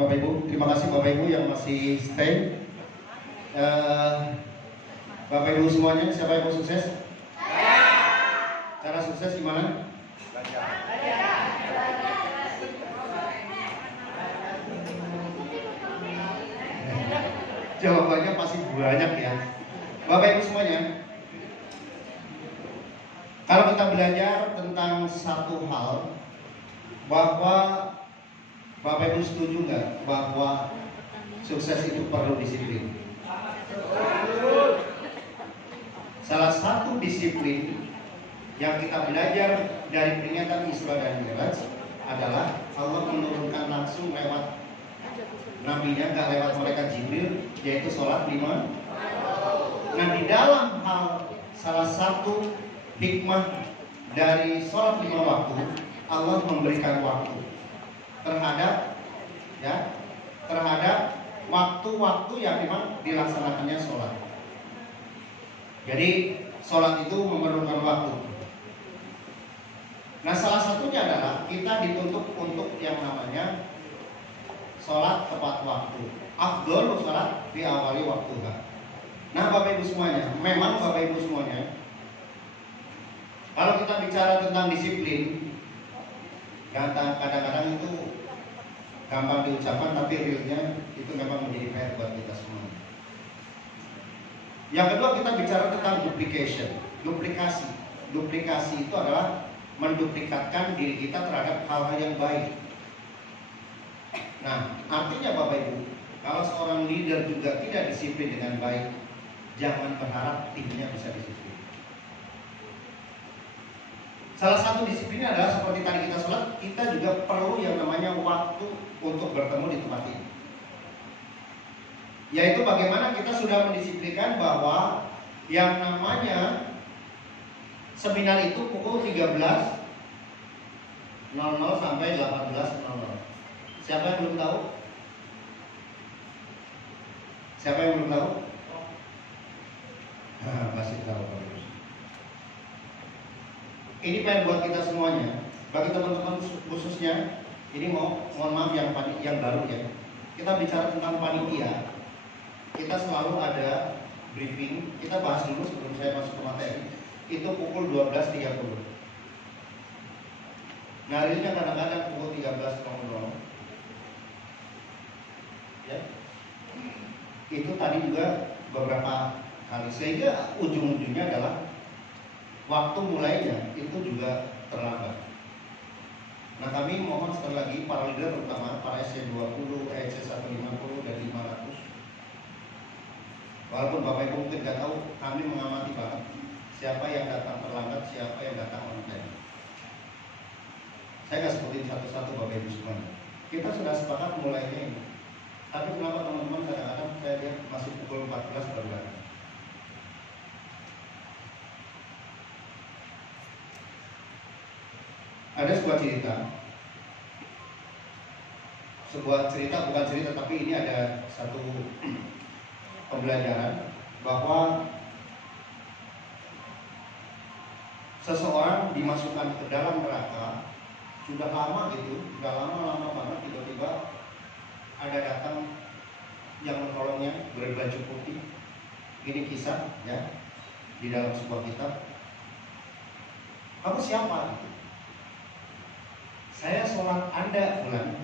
Bapak Ibu. Terima kasih Bapak Ibu yang masih stay. Bapak Ibu semuanya, siapa yang mau sukses? Cara sukses gimana? Jawabannya pasti banyak ya. Bapak Ibu semuanya, kalau kita belajar tentang satu hal, bahwa Bapak Ibu setuju nggak bahwa sukses itu perlu disiplin? Salah satu disiplin yang kita belajar dari peringatan Isra dan Mi'raj adalah Allah menurunkan langsung lewat nabinya, nggak lewat malaikat Jibril, yaitu sholat 5. Nah, di dalam hal salah satu hikmah dari sholat 5 waktu, Allah memberikan waktu terhadap waktu-waktu yang memang dilaksanakannya sholat. Jadi sholat itu memerlukan waktu. Nah, salah satunya adalah kita dituntut untuk yang namanya sholat tepat waktu. Afdhal sholat fi awali waktuha. Nah, Bapak Ibu semuanya, memang Bapak Ibu semuanya, kalau kita bicara tentang disiplin, kadang-kadang itu gampang diucapkan, tapi realnya itu memang menjadi PR buat kita semua. Yang kedua, kita bicara tentang duplikasi. Duplikasi itu adalah menduplikatkan diri kita terhadap hal-hal yang baik. Nah, artinya Bapak Ibu, kalau seorang leader juga tidak disiplin dengan baik, jangan berharap timnya bisa disiplin. Salah satu disiplinnya adalah seperti tadi kita sholat, kita juga perlu yang namanya waktu untuk bertemu di tempat ini. Yaitu bagaimana kita sudah mendisiplinkan bahwa yang namanya seminar itu pukul 13.00 sampai 18.00. Siapa yang belum tahu? Siapa yang belum tahu? Pasti tahu. Ini PR buat kita semuanya. Bagi teman-teman khususnya, ini mohon maaf yang baru ya. Kita bicara tentang panitia. Kita selalu ada briefing. Kita bahas dulu sebelum saya masuk ke materi. Itu pukul 12.30. Nah, realnya kadang-kadang pukul 13.00. Ya. Itu tadi juga beberapa kali, sehingga ujung-ujungnya adalah waktu mulainya itu juga terlambat. Nah, kami mohon sekali lagi para leader, terutama para SC20, SC150 dan 500. Walaupun Bapak Ibu mungkin nggak tahu, kami mengamati banget siapa yang datang terlambat, siapa yang datang on time. Saya nggak sebutin satu-satu Bapak Ibu semuanya. Kita sudah sepakat mulainya ini. Tapi kenapa teman-teman kadang-kadang saya lihat masih pukul 14 baru datang? Ada sebuah cerita, bukan cerita, tapi ini ada satu pembelajaran bahwa seseorang dimasukkan ke dalam neraka sudah lama banget, tiba-tiba ada datang yang menolongnya berbaju putih. Ini kisah ya di dalam sebuah kitab. Kamu siapa? Saya sholat Anda bulan.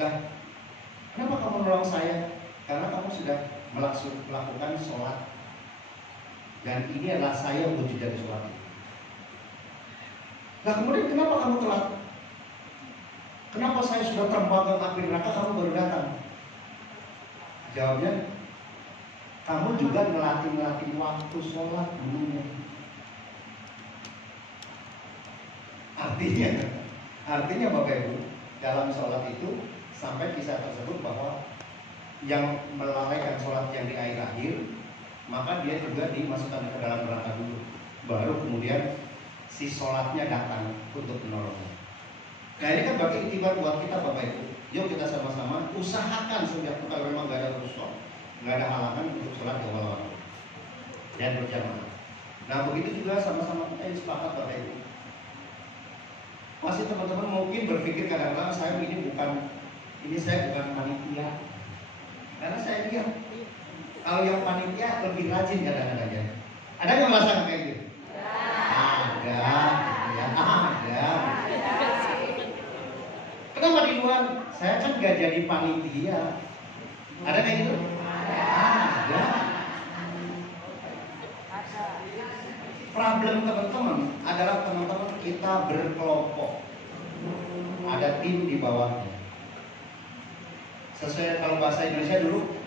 Lah, kenapa kamu menolong saya? Karena kamu sudah melakukan sholat, dan ini adalah saya wujud dari sholat itu. Nah, kemudian kenapa kamu telat? Kenapa saya sudah terbang ke api neraka, kamu baru datang? Jawabnya, kamu juga ngelatih waktu sholat dulunya. Artinya Bapak Ibu, dalam sholat itu sampai kisah tersebut bahwa yang melalaikan sholat yang di akhir, maka dia juga dimasukkan ke dalam neraka dulu, baru kemudian si sholatnya datang untuk menolongnya. Nah, ini kan berarti iktibar buat kita Bapak Ibu. Yuk kita sama-sama usahakan setiap kalau memang gak ada rusuh, gak ada halangan untuk sholat di awal waktu dan berjamaah. Nah, begitu juga sama-sama kita sepakat Bapak Ibu. Pasti teman-teman mungkin berpikir kadang-kadang saya ini bukan ini saya bukan panitia. Karena saya lihat kalau yang panitia lebih rajin kadang-kadang ya. Ada yang merasa kayak gitu? Ada, ya ada. Kenapa di luar? Saya kan gak jadi panitia. Ada kayak gitu? Ada. Problem teman-teman adalah teman-teman kita berkelompok. Ada tim di bawahnya. Sesuai kalau bahasa Indonesia dulu,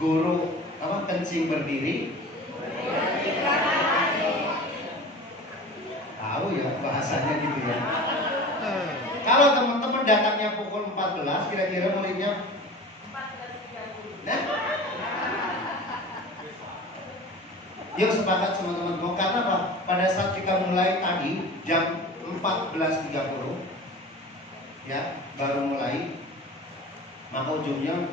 guru kencing berdiri. Tahu ya bahasanya gitu ya. Kalau teman-teman datangnya pukul 14, kira-kira muridnya 14.30. Nah, yuk sepakat teman-teman. Mau karena apa? Pada saat kita mulai tadi jam 14.30, ya baru mulai, maka ujungnya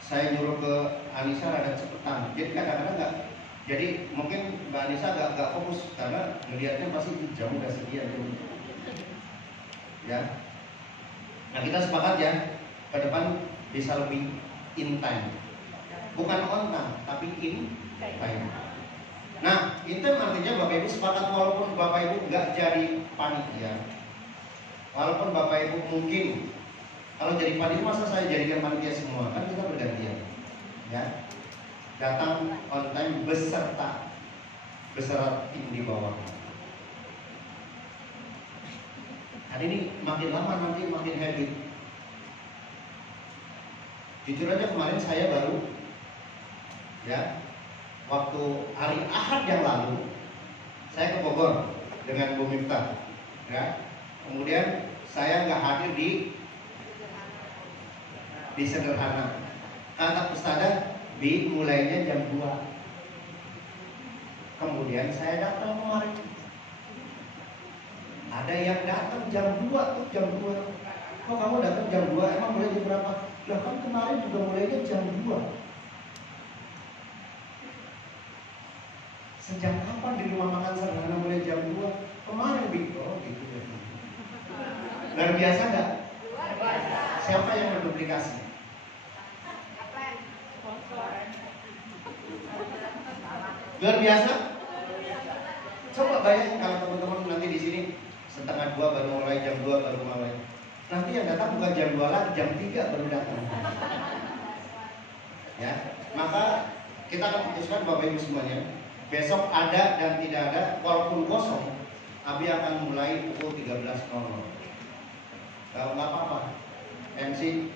saya nyuruh ke Anissa rada cepetan. Jadi kadang-kadang nggak. Jadi mungkin Mbak Anissa agak fokus karena melihatnya pasti jam udah sekian dulu. Ya. Nah kita sepakat ya, ke depan bisa lebih in time. Bukan on time, tapi in time. Nah, in time artinya Bapak Ibu sepakat walaupun Bapak Ibu nggak jadi panitia. Walaupun Bapak Ibu mungkin kalau jadi panitia masa saya jadikan panitia semua, kan kita bergantian. Ya. Datang on time beserta tim di bawah. Hari ini makin lama nanti makin habit. Jujur aja kemarin saya baru, ya, waktu hari Ahad yang lalu saya ke Bogor dengan Bu Miftah, ya. Kemudian saya nggak hadir di Sederhana. Kata Ustadzah, mulainya jam 2. Kemudian saya datang kemarin. Ada yang datang jam 2 tuh, jam 2. Kok kamu datang jam 2? Emang mulai jam berapa? Lah kan kemarin juga mulainya jam 2. Sejak kapan di rumah makan Sederhana mulai jam 2? Kemarin gitu ya. Luar biasa nggak? Luar biasa. Siapa yang berduplikasi? Luar biasa. Coba bayangin kalau teman-teman nanti di sini 1:30 baru mulai, jam 2 baru mulai. Nanti yang datang bukan jam 2 lagi, jam 3 baru datang. Ya, maka kita akan putuskan Bapak Ibu semuanya. Besok ada dan tidak ada, walaupun kosong, Abi akan mulai pukul 13.00. Kalau nggak apa-apa, MC,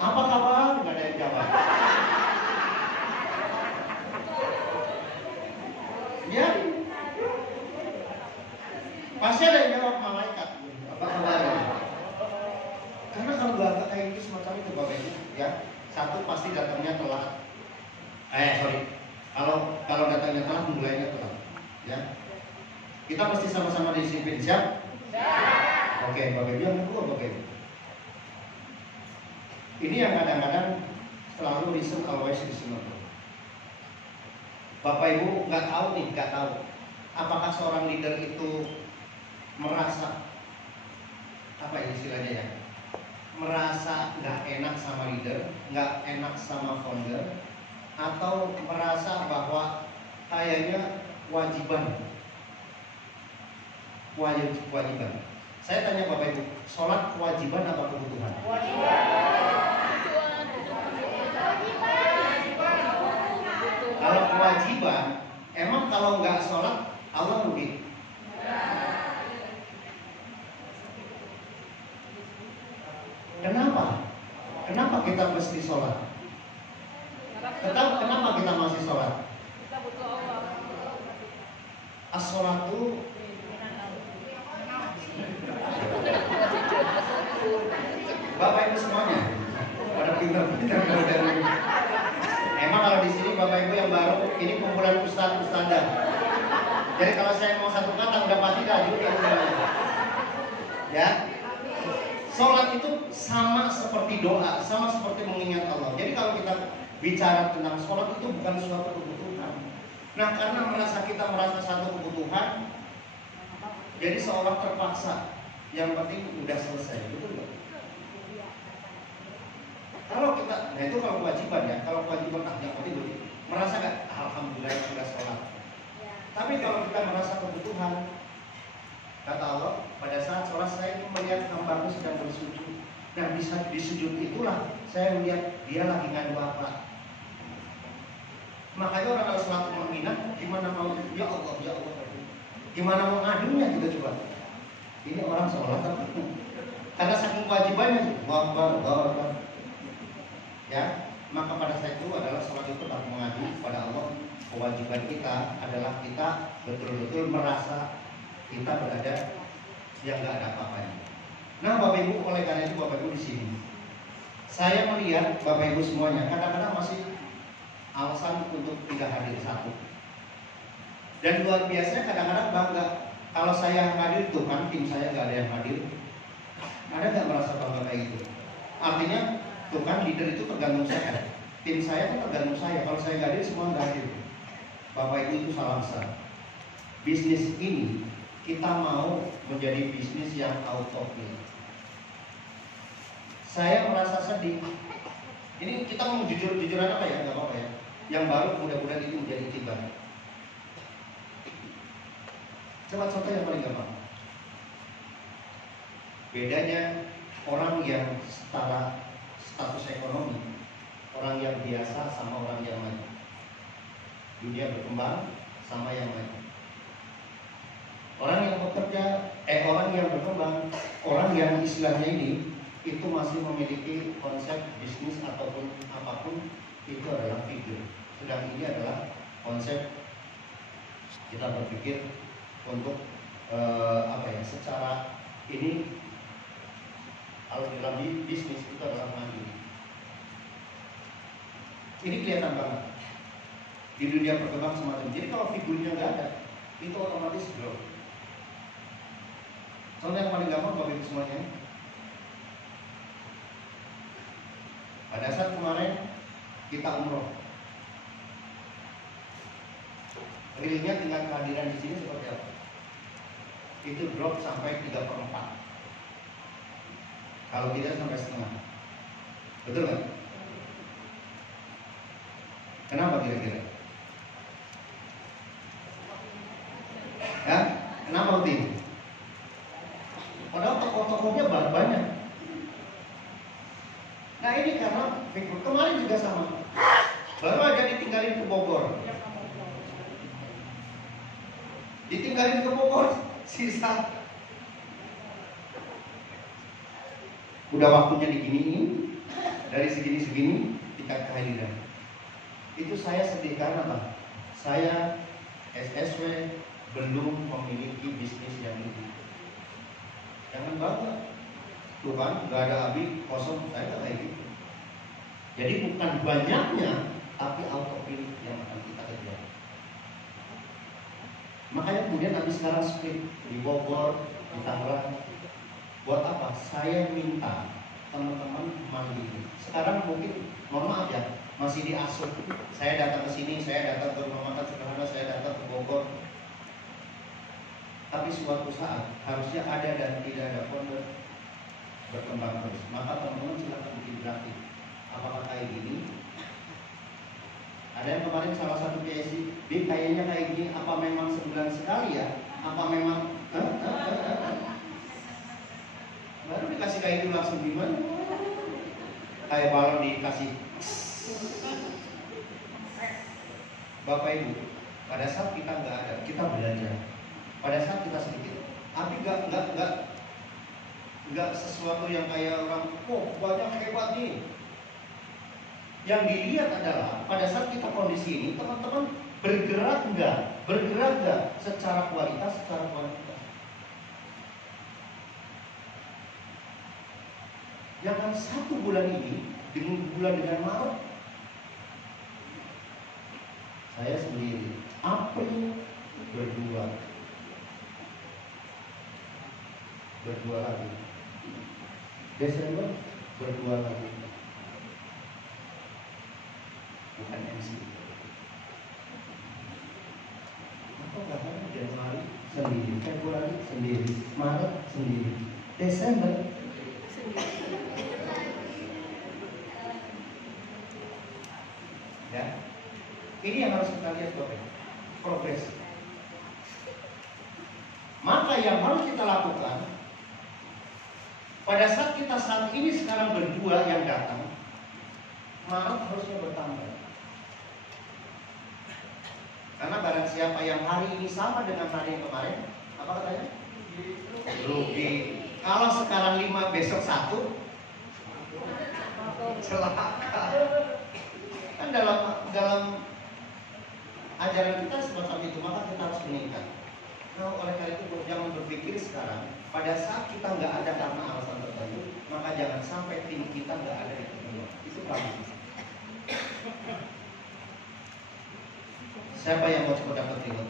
apa kabar? Nggak ada yang jawab. Ya, pasti ada yang jawab malaikat. Apa kabar? Karena kalau nggak kayak gitu semacam itu Bapak Ibu, ya, satu pasti datangnya telat. Kalau datangnya telat, mulainya telat. Ya, kita pasti sama-sama disiplin. Siap? Oke, Bapak Ibu, yang kedua Bapak Ibu. Ini yang kadang-kadang selalu listen, always listen. Bapak Ibu nggak tahu apakah seorang leader itu merasa apa ya istilahnya ya, merasa nggak enak sama leader, nggak enak sama founder, atau merasa bahwa kayaknya kewajiban. Saya tanya Bapak Ibu, sholat kewajiban apa kebutuhan? Kalau kewajiban, emang kalau nggak sholat Allah rugi? Kenapa kita mesti sholat? Kenapa kita masih sholat? As-sholatu Bapak Ibu semuanya pada pintar-pintar dari. Emang kalau di sini Bapak Ibu yang baru, ini kumpulan ustadz-ustadzah. Jadi kalau saya mau satu kata udah pasti dah juga. Ya. Sholat itu sama seperti doa, sama seperti mengingat Allah. Jadi kalau kita bicara tentang sholat itu bukan suatu kebutuhan. Nah, karena kita merasa satu kebutuhan, jadi seolah terpaksa. Yang penting udah selesai, betul nggak? Nah itu kalau kewajiban ya, kalau kewajiban tahajud itu merasa nggak alhamdulillah sudah sholat. Tapi kalau kita merasa kebutuhan, kata Allah, pada saat sholat saya melihat hambaku sedang bersujud. Nah di sujud itulah saya melihat dia lagi ngadu apa. Makanya orang kalau sholat mu'minah, gimana mau ya Allah, gimana mau ngadunya juga coba. Ini orang sholat apa? Karena saking kewajibannya, ya, maka pada saat itu adalah sholat itu tak mengadu pada Allah. Kewajiban kita adalah kita betul-betul merasa kita berada yang nggak ada apa-apanya. Nah, Bapak Ibu, oleh karena itu Bapak Ibu di sini, saya melihat Bapak Ibu semuanya kadang-kadang masih alasan untuk tidak hadir satu. Dan luar biasa kadang-kadang bangga kalau saya hadir tuh kan tim saya nggak ada yang hadir. Ada nggak merasa bangga kayak gitu? Artinya tuh kan leader itu tergantung saya. Tim saya itu tergantung saya. Kalau saya nggak hadir semua nggak hadir. Bapak Ibu itu salah besar. Bisnis ini kita mau menjadi bisnis yang autopilot. Saya merasa sedih. Ini kita mau jujur-jujuran apa ya? Nggak apa-apa ya. Yang baru mudah-mudahan itu menjadi itibar. Coba contoh yang paling gampang. Bedanya orang yang setara status ekonomi, orang yang biasa sama orang yang maju. Dunia berkembang sama yang maju. Orang yang bekerja, orang yang berkembang, orang yang istilahnya ini itu masih memiliki konsep bisnis ataupun apapun itu adalah figur. Sedang ini adalah konsep kita berpikir untuk secara ini kalau dalam bisnis itu adalah mandiri. Ini kelihatan banget di dunia berkembang semacam. Jadi kalau figurnya nggak ada, itu otomatis drop. Contoh yang paling gampang bagi semuanya. Pada saat kemarin kita umroh, realnya dengan kehadiran di sini seperti apa? Itu drop sampai 3/4. Kalau tidak sampai setengah. Betul nggak? Kenapa kira-kira? Ya, kenapa tim? Padahal tokoh-tokohnya banyak. Nah ini karena kemarin juga sama. Baru aja ditinggalin ke Bogor. Ditinggalin ke Bogor, sisa. Udah waktunya diginiin, dari segini-segini tingkat kehadiran. Itu saya sedih karena apa? Saya SSW belum memiliki bisnis yang ini. Jangan bangga. Tuh kan, gak ada abi kosong, saya gak kayak gitu. Jadi bukan banyaknya, tapi autopilot yang akan kita kejar. Makanya kemudian abi sekarang split di Bogor, di Tangerang. Buat apa? Saya minta teman-teman mandiri. Sekarang mungkin, mohon maaf ya, masih diasuh. Saya datang ke sini, saya datang ke rumah makan sederhana, saya datang ke Bogor. Tapi suatu saat harusnya ada dan tidak ada founder berkembang terus. Maka teman-teman silakan bikin grafik. Apakah kayak gini? Ada yang kemarin salah satu PSI, kayaknya kayak gini. Apa memang sebulan sekali ya? Apa memang baru dikasih kayak itu langsung gimana? Kayak balon dikasih. Bapak Ibu, pada saat kita nggak ada, kita belajar. Pada saat kita sedikit, tapi nggak sesuatu yang kayak orang, oh banyak hebat nih. Yang dilihat adalah pada saat kita kondisi ini, teman-teman bergerak nggak secara kualitas, secara kuantitas. Jangan satu bulan ini dengan Maret saya sendiri, April berdua lagi, Desember berdua lagi, bukan MC. Atau bahkan Januari sendiri, Februari sendiri, Maret sendiri, Desember Ya, ini yang harus kita lihat Bapak, progres. Maka yang harus kita lakukan pada saat kita saat ini sekarang berdua yang datang, maaf harusnya bertambah. Karena barang siapa yang hari ini sama dengan hari yang kemarin, apa katanya? Rugi. Kalau sekarang 5 besok 1, celaka. Kan dalam ajaran kita semacam itu, maka kita harus meningkat. Nah, oleh karena itu jangan berpikir sekarang pada saat kita nggak ada karena alasan tertentu, maka jangan sampai tim kita nggak ada di kedua. Itu paham. Siapa yang mau coba dapat reward?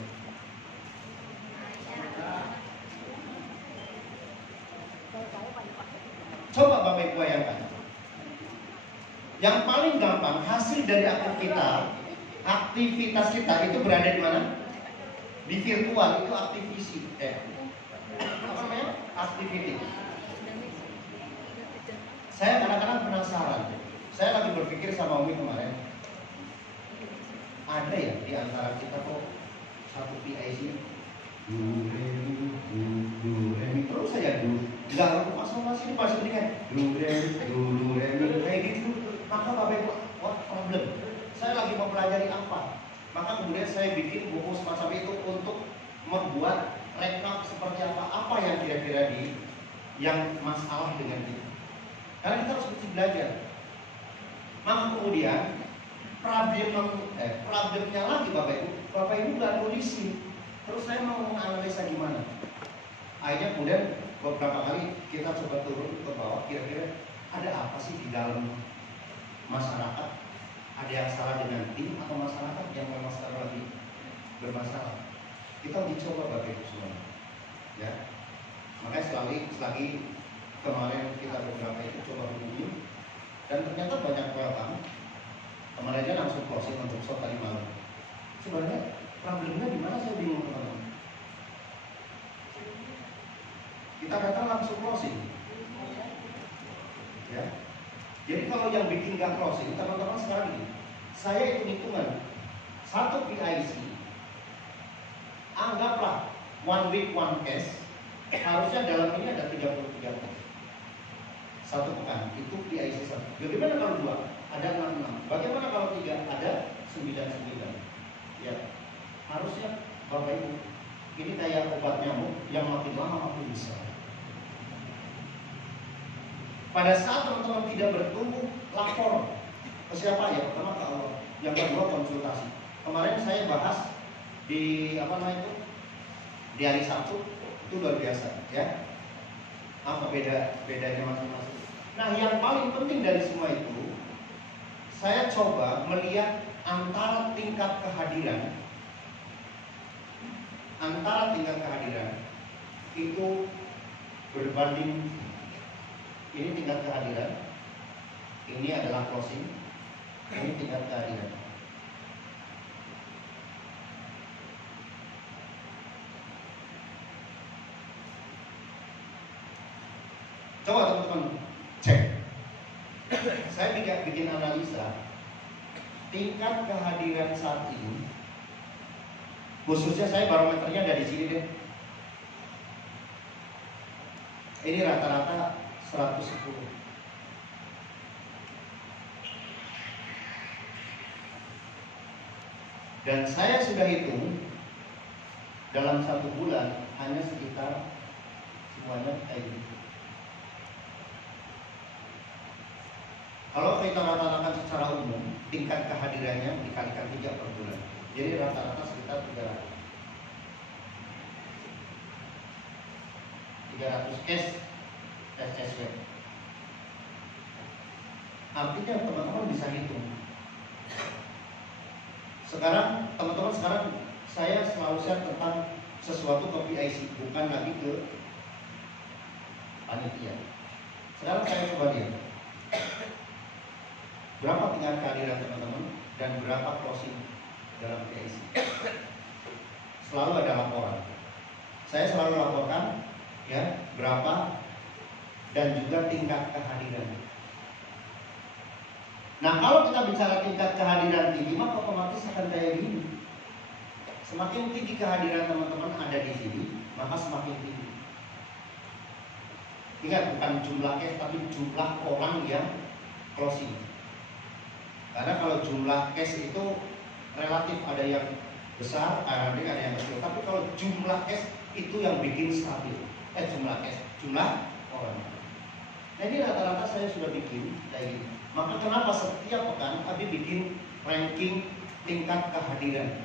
Coba Bapak Ibu bayangkan. Yang paling gampang hasil dari aktivitas kita itu berada di mana? Di virtual itu aktivisi. Apa namanya? Activity. Saya kadang-kadang penasaran. Saya lagi berpikir sama Umi kemarin. Ada ya di antara kita kok satu PIC terus saja nggak masing-masing pasti dengan kayak gitu. Maka Bapak Ibu, what problem? Saya lagi mempelajari apa? Maka kemudian saya bikin buku semacam itu untuk membuat rekap seperti apa yang kira-kira yang masalah dengan kita. Karena kita harus mesti belajar. Maka kemudian problemnya lagi Bapak Ibu nggak nulisin. Terus saya mau menganalisa gimana? Akhirnya kemudian beberapa kali kita coba turun ke bawah, kira-kira ada apa sih di dalam masyarakat? Ada yang salah dengan tim atau masyarakat yang memang sekarang lagi bermasalah? Kita dicoba Bapak Ibu semua, ya. Makanya selagi kemarin kita beberapa itu coba hubungi dan ternyata banyak welcome. Kemarin aja langsung closing untuk shot tadi malam. Sebenarnya problemnya di mana saya bingung teman-teman. Kita datang langsung closing, ya. Jadi kalau yang bikin gak closing, teman-teman sekarang ini, saya hitung-hitungan satu PIC, anggaplah 1 week 1 case, harusnya dalam ini ada 33 case. Satu pekan itu PIC 1. Bagaimana kalau 2? Ada 66. Bagaimana kalau 3? Ada 99. Ya, harusnya Bapak Ibu, ini kayak obat nyamuk yang makin lama makin besar. Pada saat teman-teman tidak bertumbuh, lapor ke siapa ya? Pertama ke Allah. Yang kedua konsultasi. Kemarin saya bahas di di hari Sabtu itu luar biasa, ya. Apa bedanya masing-masing? Nah, yang paling penting dari semua itu, saya coba melihat antara tingkat kehadiran itu berbanding. Ini tingkat kehadiran, ini adalah closing, ini tingkat kehadiran. Coba teman-teman cek. Saya bikin analisa tingkat kehadiran saat ini, khususnya saya barometernya dari sini deh. Ini rata-rata 110. Dan saya sudah hitung dalam 1 bulan hanya sekitar semuanya kayak gitu. Kalau kita rata-ratakan secara umum, tingkat kehadirannya dikalikan 3 per bulan. Jadi rata-rata sekitar 300 case tes swab. Artinya teman-teman bisa hitung. Sekarang teman-teman saya selalu share tentang sesuatu ke PIC, bukan lagi ke panitia. Sekarang saya coba lihat berapa tingkat kehadiran teman-teman dan berapa closing dalam PIC. Selalu ada laporan. Saya selalu laporkan ya berapa dan juga tingkat kehadiran. Nah, kalau kita bicara tingkat kehadiran tinggi, maka otomatis akan kayak gini. Semakin tinggi kehadiran teman-teman ada di sini, maka semakin tinggi. Ingat, bukan jumlah case, tapi jumlah orang yang closing. Karena kalau jumlah case itu relatif, ada yang besar, ada yang kecil. Tapi kalau jumlah case itu yang bikin stabil. Jumlah case, jumlah orang. Nah, ini rata-rata saya sudah bikin kayak gini. Maka kenapa setiap pekan Abi bikin ranking tingkat kehadiran.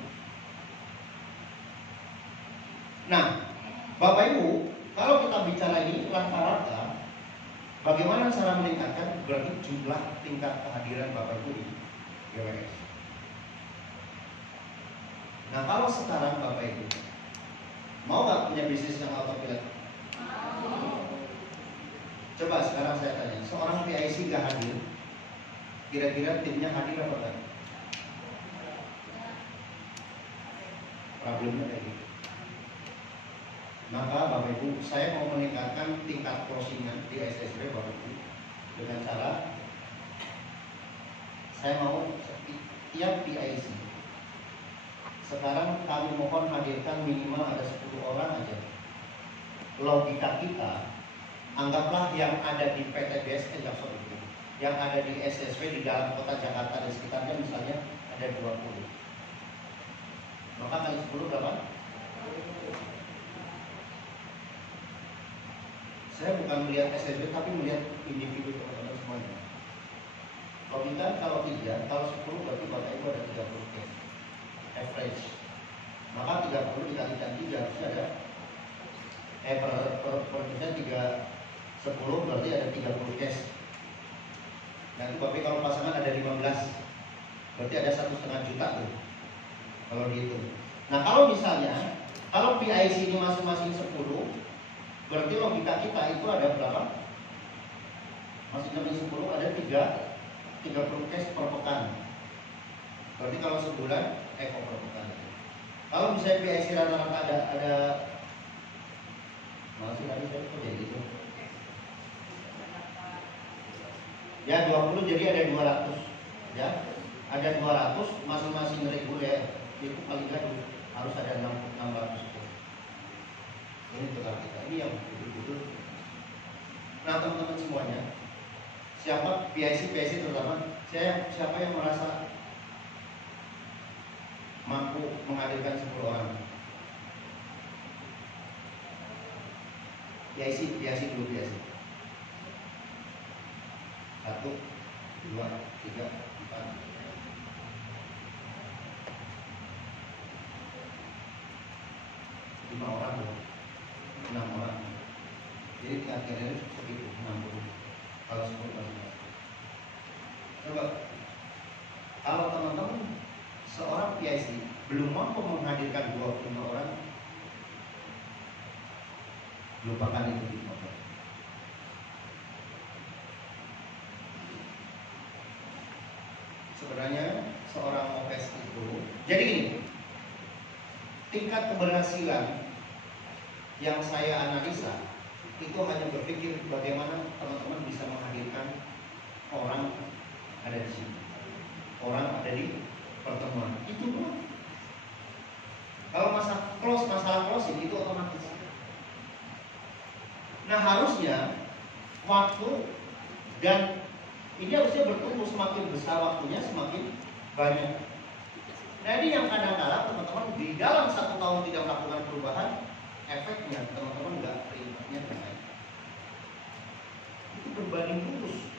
Nah, Bapak Ibu, kalau kita bicara ini rata-rata, bagaimana cara meningkatkan? Berarti jumlah tingkat kehadiran Bapak Ibu di GWS. Nah, kalau sekarang Bapak Ibu mau nggak punya bisnis yang autopilot? Coba sekarang saya tanya, seorang PIC gak hadir, kira-kira timnya hadir apa enggak? Problemnya kayak gitu. Maka Bapak Ibu, saya mau meningkatkan tingkat closingan di SSB Bapak Ibu dengan cara saya mau setiap PIC sekarang kami mohon hadirkan minimal ada 10 orang aja. Logika kita, anggaplah yang ada di PTBS yang ada di SSW di dalam kota Jakarta dan sekitarnya misalnya ada 20. Maka kali 10 berapa? Saya bukan melihat SSW tapi melihat individu teman-teman semuanya. Logika kalau 3, kalau 10 berarti Bapak Ibu ada 30 case average. Maka 30 dikalikan 3 harusnya ada per misalnya 10 berarti ada 30 case. Nanti Bapak kalau pasangan ada 15, berarti ada 1,5 juta tuh kalau dihitung. Nah, kalau misalnya kalau PIC ini masing-masing 10, berarti logika kita itu ada berapa? Masing-masing 10 ada 30 case per pekan. Berarti kalau sebulan per pekan. Kalau misalnya PIC rata-rata ada masih tadi saya kok jadi gitu. Ya 20 jadi ada 200. Ya. Ada 200 masing-masing reguler. Itu paling nggak harus ada 600. Ini tukar kita. Ini yang betul-betul. Nah, teman-teman semuanya, siapa PIC terutama siapa yang merasa mampu menghadirkan 10 orang? PIC dulu PIC. 1, 2, 3, 4, 5 orang, 6 orang. Jadi akhirnya segitu 60. Kalau 10 masing-masing. Coba, kalau teman-teman seorang PIC belum mampu menghadirkan 25 orang, lupakan itu di motor. Sebenarnya seorang OPS itu, jadi gini, tingkat keberhasilan yang saya analisa itu hanya berpikir bagaimana teman-teman bisa menghadirkan orang ada di sini, orang ada di pertemuan. Itu doang. Kalau masalah closing itu otomatis. Nah, harusnya waktu dan ini harusnya bertumbuh, semakin besar waktunya semakin banyak. Nah, ini yang kadang-kadang teman-teman di dalam 1 tahun tidak melakukan perubahan, efeknya teman-teman nggak peringkatnya naik. Itu berbanding lurus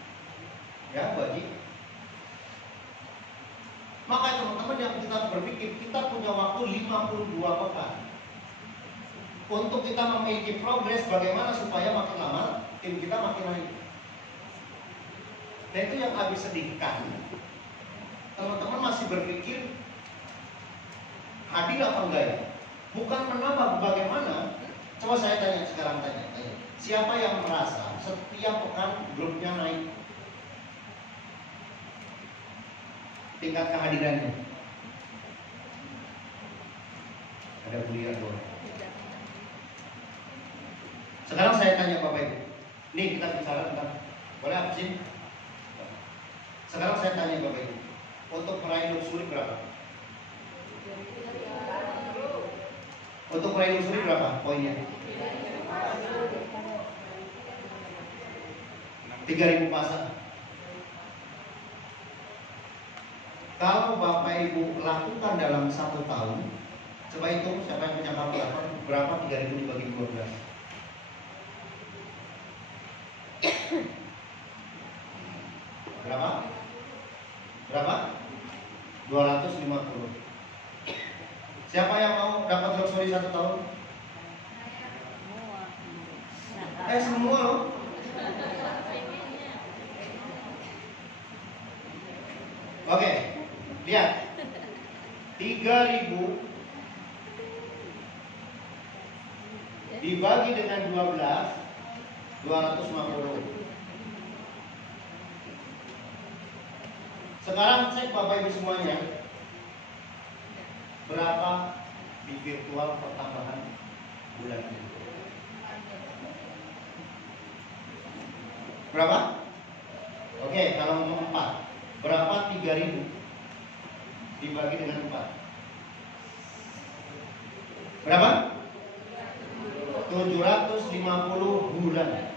ya bagi. Maka teman-teman yang kita berpikir kita punya waktu 52 pekan untuk kita memiliki progres bagaimana supaya makin lama tim kita makin naik. Dan itu yang habis sedihkan. Teman-teman masih berpikir hadir apa enggak ya? Bukan menambah bagaimana. Coba saya tanya sekarang tanya. Siapa yang merasa setiap pekan grupnya naik tingkat kehadirannya? Ada bulian doang. Sekarang saya tanya Bapak Ibu. Nih kita bicara tentang boleh apa sih? Sekarang saya tanya Bapak Ibu, untuk meraih luxury berapa? Untuk meraih luxury berapa poinnya? 3.000 pasang. Kalau Bapak Ibu lakukan dalam 1 tahun, coba hitung siapa yang punya kalkulator, berapa 3.000 dibagi 12? Berapa? Berapa? 250. Siapa yang mau dapat luxury 1 tahun? Semua loh. Oke, lihat. 3.000 dibagi dengan 12, 250. Sekarang cek Bapak Ibu semuanya, berapa di virtual pertambahan bulan ini? Berapa? Oke, kalau untuk 4, berapa 3.000 dibagi dengan 4? Berapa? 750 bulan.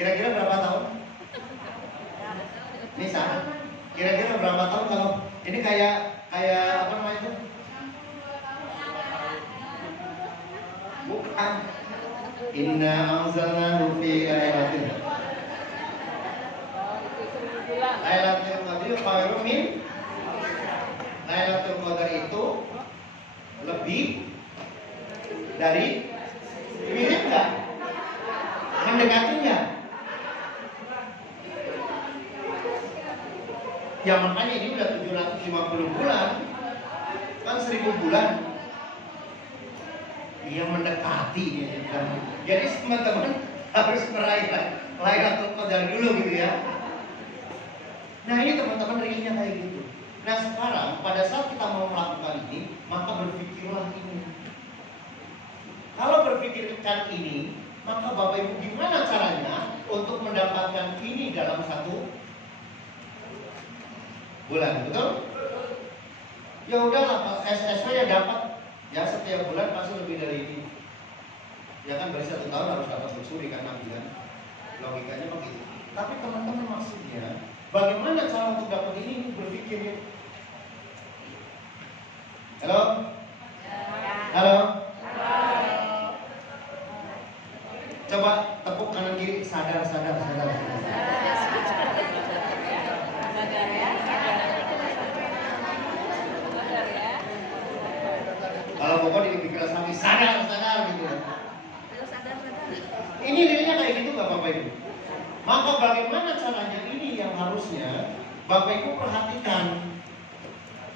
Kira-kira berapa tahun? Nisa, kira-kira berapa tahun kalau ini kayak apa namanya itu? Bukan. Inna anzalnahu fi lailatin. Lailatul Qadar khairun min. Lailatul Qadar itu lebih dari mirip enggak? Mendekatinya. Ya makanya ini udah 750 bulan. Kan 1000 bulan. Iya mendekati gitu kan. Jadi teman-teman harus meraih Lailatul Qadar dulu gitu ya. Nah ini teman-teman realnya kayak gitu. Nah sekarang pada saat kita mau melakukan ini, maka berpikirlah ini. Kalau berpikirkan ini, maka Bapak Ibu gimana caranya untuk mendapatkan ini dalam 1 bulan, betul? Ya udahlah, SSW ya dapat. Ya setiap bulan pasti lebih dari ini. Ya kan dari 1 tahun harus dapat luxury kan Nabi kan. Logikanya begitu. Tapi teman-teman maksudnya bagaimana cara untuk dapat ini berpikirnya? Halo? Halo? Coba tepuk kanan kiri, sadar. Kalau pokok dipikir sampai sadar gitu ya. Ini dirinya kayak gitu nggak Bapak Ibu? Maka bagaimana caranya ini yang harusnya Bapak Ibu perhatikan.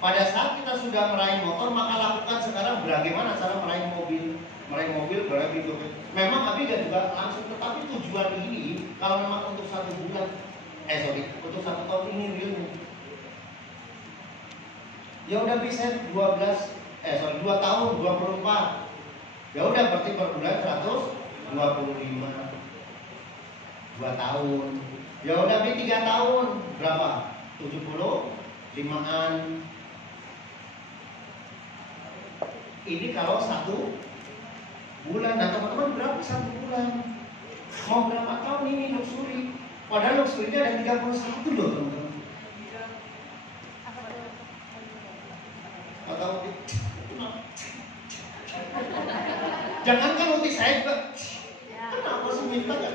Pada saat kita sudah meraih motor, maka lakukan sekarang bagaimana cara meraih mobil. Meraih mobil berarti itu. Memang Abi gak juga langsung, tetapi tujuan ini kalau memang untuk 1 bulan, untuk 1 tahun ini realnya. Ya udah bisa 2 tahun 24. Ya udah berarti per bulan 125. 2 tahun. Ya udah 3 tahun berapa? 75-an. Ini kalau 1 bulan. Nah teman-teman berapa 1 bulan? Mau berapa tahun ini luxury? Padahal luxury ada 31 loh teman-teman. Atau jangankan uti saya juga. Kenapa sih minta kan?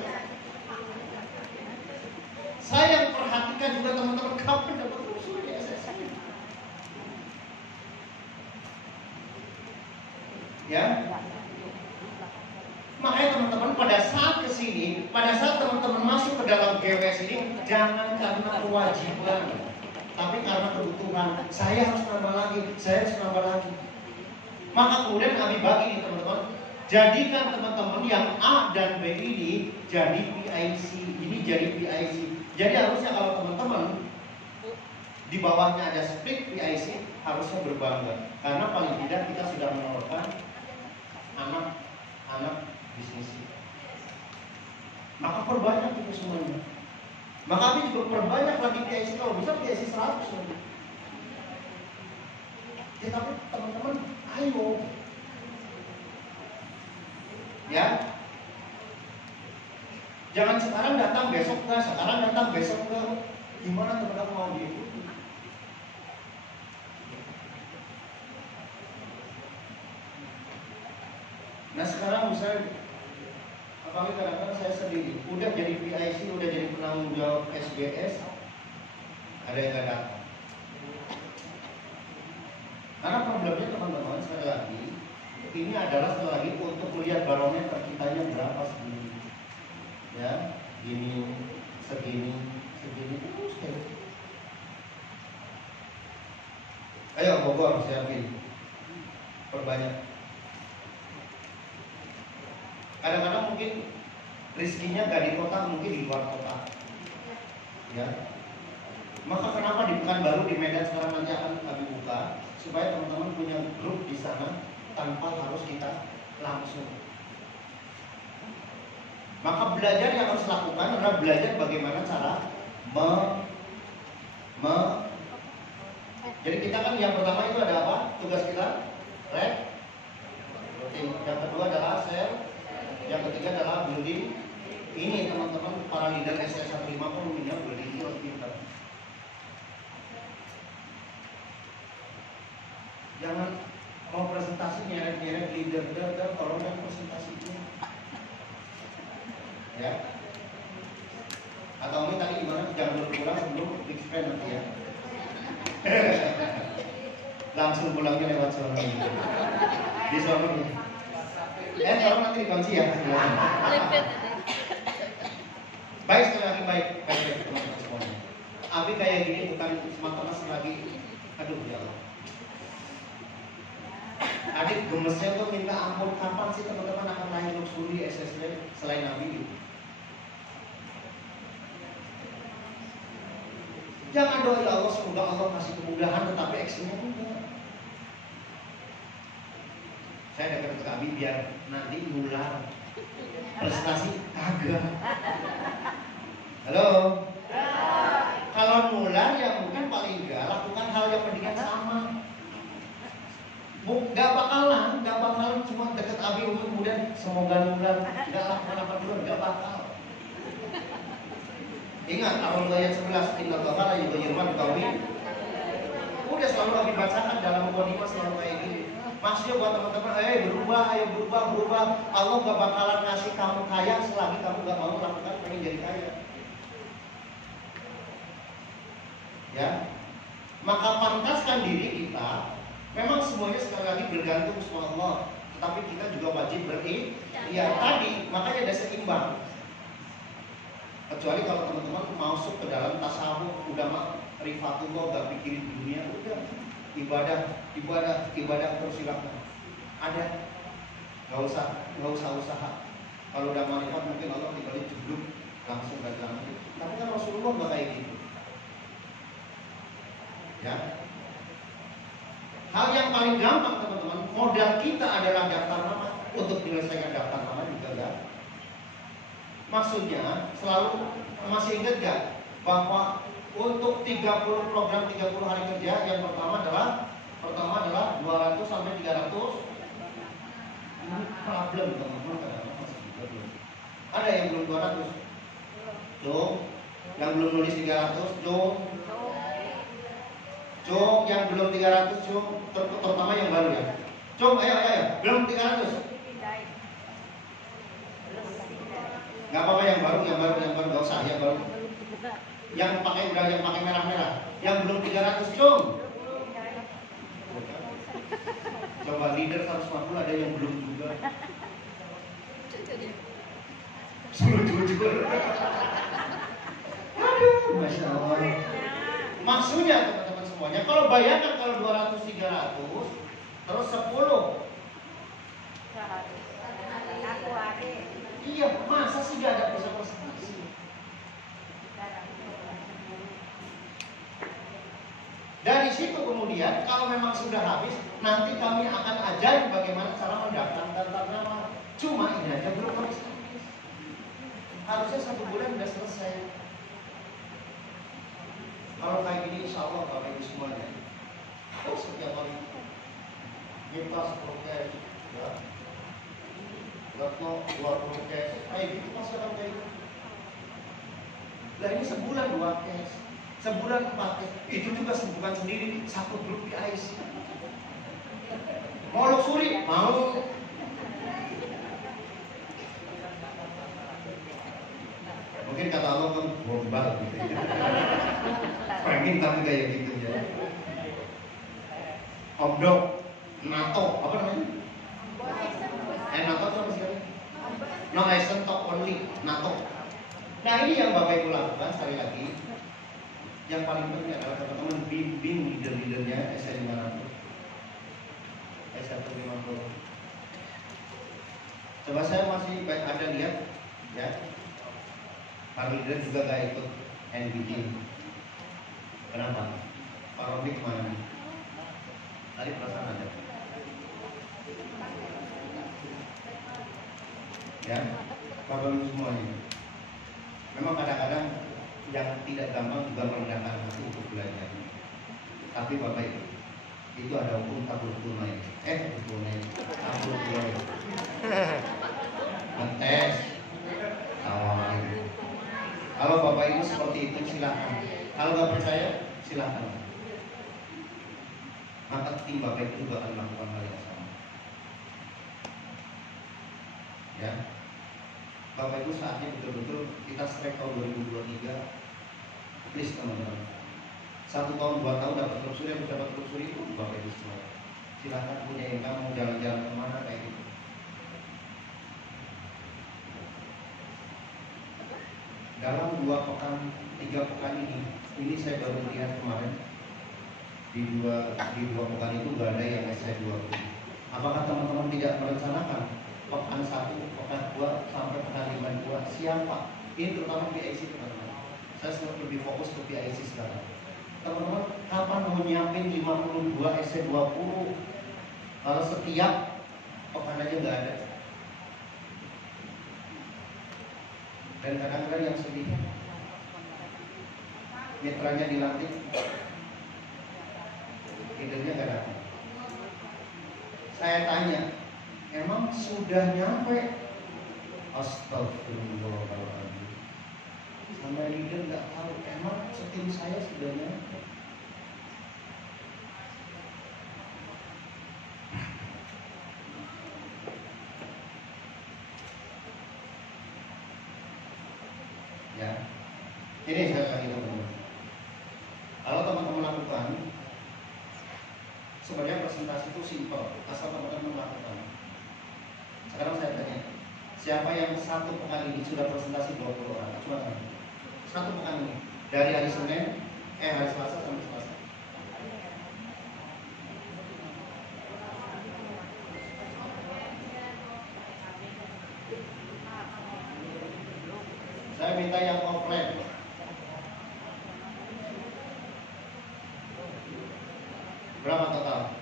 Saya yang perhatikan juga teman-teman kapan dapat luxury di SSC. Ya. Makanya teman-teman pada saat kesini, pada saat teman-teman masuk ke dalam GWS ini, jangan karena kewajiban, tapi karena kebutuhan. Saya harus nambah lagi, saya harus nambah lagi. Maka kemudian kami bagi nih teman-teman, jadikan teman-teman yang A dan B ini jadi PIC, ini jadi PIC. Jadi harusnya kalau teman-teman di bawahnya ada split PIC, harusnya berbangga, karena paling tidak kita sudah menolong anak-anak bisnis. Maka perbanyak itu semuanya. Maka kami juga perbanyak lagi PIC, kalau bisa PIC 100 lagi. Ya tapi teman-teman, ayo. Ya. Jangan sekarang datang besok enggak, sekarang datang besok enggak. Gimana teman-teman mau diikuti? Nah sekarang misalnya apalagi kadang-kadang saya sendiri udah jadi PIC, udah jadi penanggung jawab SBS, ada yang nggak datang. Karena problemnya teman-teman, sekali lagi ini adalah sekali lagi untuk melihat barometer kitanya berapa segini, ya gini, segini terus ya. Ayo Bogor siapin, perbanyak. Kadang-kadang mungkin rizkinya gak di kota, mungkin di luar kota. Ya. Maka kenapa di Pekanbaru, di Medan sekarang nanti akan kami buka, supaya teman-teman punya grup di sana tanpa harus kita langsung. Maka belajar yang harus lakukan adalah belajar bagaimana cara jadi kita kan yang pertama itu ada apa? Tugas kita yang kedua adalah share. Yang ketiga adalah building. Ini teman-teman para leader SS15 pun punya building itu harus pintar. Jangan mau presentasi nyeret-nyeret leader dan tolong yang presentasinya. Ya. Atau ini tadi gimana? Jangan berpulang sebelum big spend nanti ya. Langsung pulangnya lewat suami. Di suami. Kalau nanti dikunci ya. Baik sekali lagi baik teman-teman semuanya. Abi kayak gini bukan semata-mata selagi, aduh ya Allah. Adik gemesnya tuh minta ampun, kapan sih teman-teman akan lahir Luxury SSD selain Abi? Jangan doa ya Allah semoga Allah kasih kemudahan, tetapi actionnya enggak. Saya datang ke kami biar nanti nular prestasi kagak. Halo. Kalau nular ya mungkin paling enggak lakukan hal yang mendingan sama. Gak bakalan cuma deket Abi untuk kemudian semoga nular, gak lakukan apa dulu, gak bakal. Ingat Al-Qur'an ayat 11, Inna Allaha la yughayyiru ma biqaumin. Udah selalu Abi bacakan dalam mukadimah selalu kayak gini. Maksudnya buat teman-teman, ayo berubah. Allah gak bakalan ngasih kamu kaya selagi kamu gak mau lakukan pengen jadi kaya. Ya, maka pantaskan diri kita. Memang semuanya sekali lagi bergantung sama Allah, tetapi kita juga wajib berikhtiar tadi, makanya ada seimbang. Kecuali kalau teman-teman masuk ke dalam tasawuf, udah mah rifatullah, gak pikirin dunia, udah ibadah terus silakan. Ada, nggak usah usaha. Kalau udah marifat mungkin Allah tinggal jeblok langsung ke dalam. Tapi kan Rasulullah nggak kayak gitu. Ya. Hal yang paling gampang teman-teman, modal kita adalah daftar nama. Untuk menyelesaikan daftar nama juga enggak. Maksudnya selalu masih ingat gak bahwa untuk 30 program 30 hari kerja yang pertama adalah 200 sampai 300. Ini problem teman-teman, kadang-kadang masih juga belum. Ada yang belum 200? Jom. Yang belum nulis 300? Jom. Yang belum 300 Jom, terutama yang baru ya. Jom, ayo. Belum 300. Gak apa-apa yang baru gak usah yang baru. Yang pakai merah-merah. Yang belum 300 Jom. Coba leader 150 ada yang belum juga. Jujur. Aduh, Masya Allah. Maksudnya teman-teman semuanya, kalau bayangkan kalau 200 300 terus 10. Iya, masa sih gak ada bisa presentasi? Dari situ kemudian kalau memang sudah habis, nanti kami akan ajarin bagaimana cara mendaftar daftar nama. Cuma ini aja belum habis. Harusnya 1 bulan udah selesai. Kalau kayak gini insya Allah Bapak Ibu semuanya, setiap hari kita 10 cash, ya, Retno 20 cash, kayak gitu pasti akan kayak gitu. Nah ini sebulan 2 cash, sebulan 4 cash, itu juga bukan sendiri, satu grup PIC. Mau luxury, mau. Mungkin kata Allah kan gombal gitu ya. Pengen tapi kayak gitu ya. Omdok, NATO, apa namanya? NATO itu apa sih? No action talk only, NATO. Nah ini yang Bapak Ibu lakukan sekali lagi. Yang paling penting adalah teman-teman bimbing leader-leadernya S500, S150. Coba saya masih ada lihat ya, para leader juga gak ikut NBT. Kenapa? Pak Robi kemana? Tadi perasaan ada. Ya, Pak Robi semuanya. Memang kadang-kadang yang tidak gampang juga merendahkan hati untuk belajar. Tapi Bapak Ibu, itu ada hukum tabur tunai. Tabur tunai. Ngetes, tawarin. Kalau Bapak Ibu seperti itu silakan. Kalau nggak percaya silakan. Maka tim Bapak Ibu juga akan melakukan hal yang sama. Ya, Bapak Ibu saatnya betul-betul kita strike tahun 2023. Please teman-teman. 1 tahun 2 tahun dapat luxury, harus dapat luxury itu Bapak Ibu semua. Silakan punya income, mau jalan-jalan kemana kayak gitu. Dalam 2 pekan, 3 pekan ini saya baru lihat kemarin di dua pekan itu gak ada yang SC20. Apakah teman-teman tidak merencanakan pekan 1, pekan 2 sampai pekan 5 siapa? Ini terutama PIC teman-teman. Saya lebih fokus ke PIC sekarang. Teman-teman, kapan mau nyiapin 52 SC20? Kalau setiap pekan aja nggak ada. Dan kadang-kadang yang sedih, mitranya dilantik, leadernya nggak datang. Saya tanya, emang sudah nyampe? Astagfirullahaladzim. Sama leader nggak tahu, emang setim saya sudah nyampe? Ya, ini saya lagi teman-teman. Kalau teman-teman lakukan, sebenarnya presentasi itu simpel, asal teman-teman melakukan. Sekarang saya tanya, siapa yang 1 pekan ini sudah presentasi 20 orang? Cuma 1 pekan ini, dari hari Senin, hari Selasa sampai Selasa. Saya minta yang offline. Berapa total?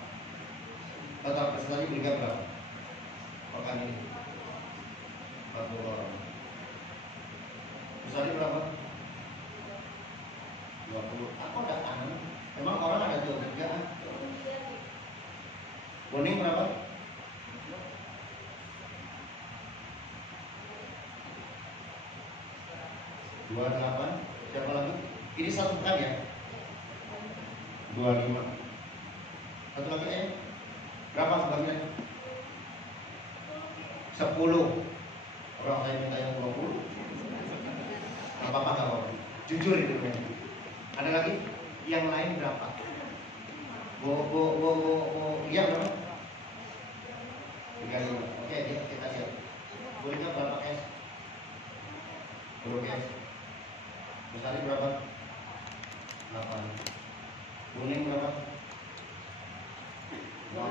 Total presentasi berikan berapa? Pekan ini 40 orang. Misalnya berapa? 20. Aku udah kangen. Emang orang ada 23. Boning berapa? 28. Siapa lagi? Ini 1 pekan ya? 25. Satu lagi berapa sebagainya? 10. Orang saya minta yang 20. Apa-apa gak apa-apa. Jujur itu. Ada lagi? Yang lain berapa? Iya berapa? 35. Oke, kita lihat. Bolehnya berapa cash? 10 cash. Misalnya berapa? 8. Kuning berapa? 0.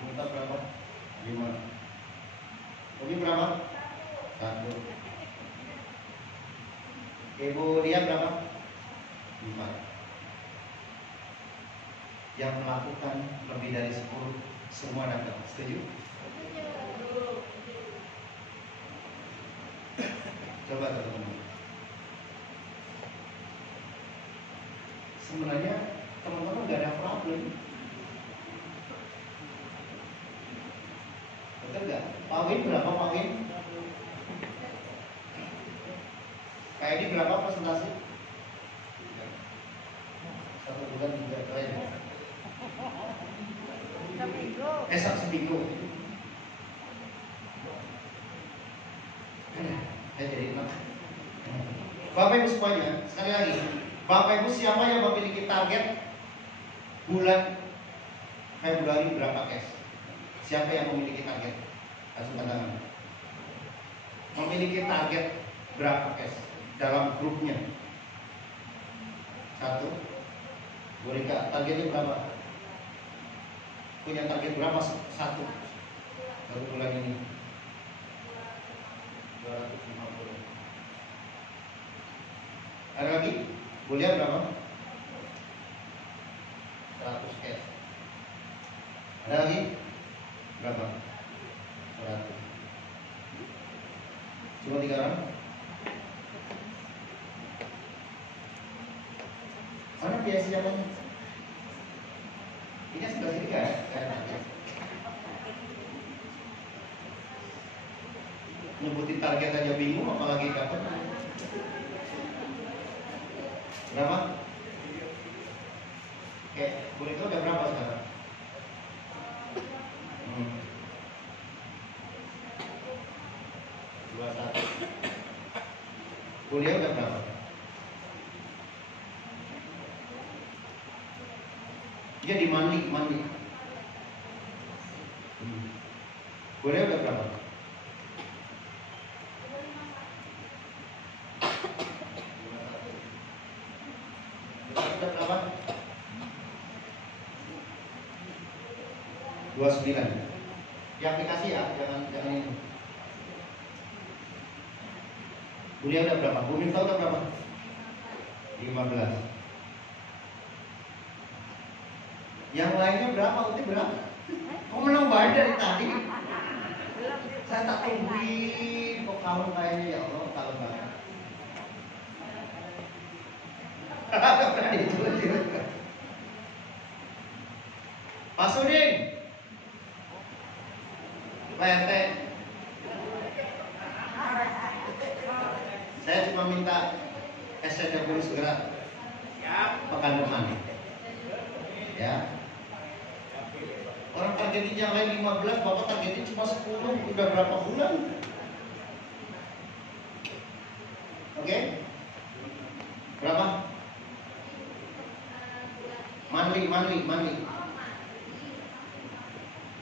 Minta berapa? 5. Ini berapa? 1. Ibu dia berapa? 4. Yang melakukan lebih dari 10 semua datang. Setuju? Coba teman-teman. Sebenarnya teman-teman nggak ada problem. Betul nggak? Pak Win berapa Pak Win? Kayak ini berapa presentasi? 1 bulan juga keren. Seminggu. Saya jadi enak. Bapak Ibu semuanya, sekali lagi, Bapak Ibu siapa yang memiliki target bulan Februari berapa cash? Siapa yang memiliki target? Kasih tangan. Memiliki target berapa cash dalam grupnya? 1. Bu Rika, targetnya berapa? Punya target berapa? 1 bulan ini? 250. Ada lagi? Boleh berapa? 100 cash. Ada lagi? Berapa? 100. Cuma 3 orang? Mana biasa siapanya? Ini sebelah sini kan? Nyebutin target aja bingung, apalagi dapat. Berapa? Oke, boleh itu udah berapa sekarang? Kuliah udah berapa? Dia di mandi. Kuliah udah berapa? Udah berapa? 29. Di aplikasi ya, jangan ini. Kuliah udah berapa? Bu Mirta udah berapa? 15. Yang lainnya berapa? Uti berapa? Kok menang banyak dari tadi? Saya tak tungguin. Kok kalem kayaknya, ya Allah, kalem banget. Berani itu aja. Pak Suding, Pak RT, saya cuma minta SDPU segera pekan depan. Ya. Orang targetin yang lain 15, Bapak targetin cuma 10, udah berapa bulan? Oke? Berapa? Manli.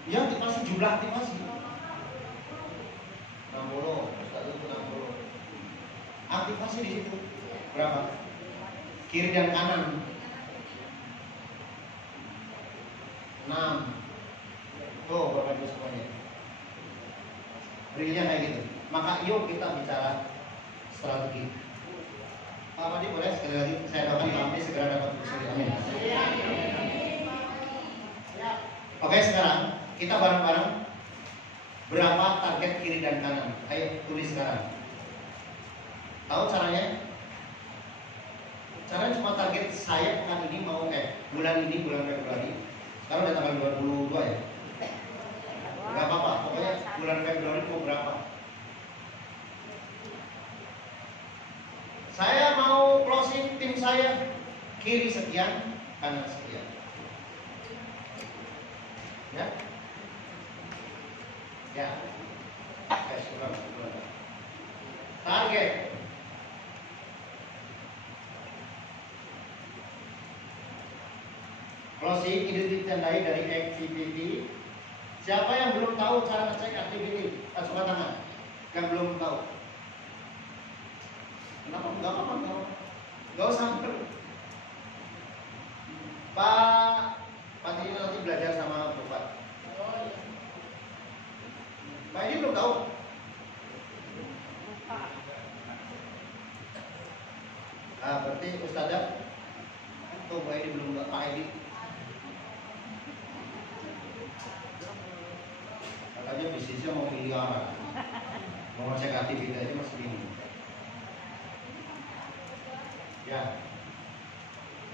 Ya, aktivasi, jumlah aktivasi 60, 60. Aktivasi di situ berapa? Kiri dan kanan 6. Tuh Bapak Ibu semuanya. Realnya kayak gitu. Maka yuk kita bicara strategi. Pak Madi boleh sekali lagi saya doakan Pak Madi segera dapat kursi. Amin. Oke, sekarang kita bareng-bareng berapa target kiri dan kanan. Ayo tulis sekarang. Tahu caranya? Caranya cuma target saya pekan ini mau bulan ini, bulan Februari. Sekarang udah tanggal 22 ya. Gak apa-apa, pokoknya bulan Februari mau berapa. Saya mau closing tim saya kiri sekian, kanan sekian. Ya. Target. Closing ditandai dari activity. Siapa yang belum tahu cara ngecek activity? Angkat tangan. Yang belum tahu. Kenapa? Enggak apa-apa. Enggak usah. Pak ini nanti belajar sama Bapak. Pak ini belum tahu. Berarti Ustazah tuh Pak ini belum tahu. Pak ini katanya bisnisnya mau miliaran, mau ngecek aktivitas aja masih bingung. Ya.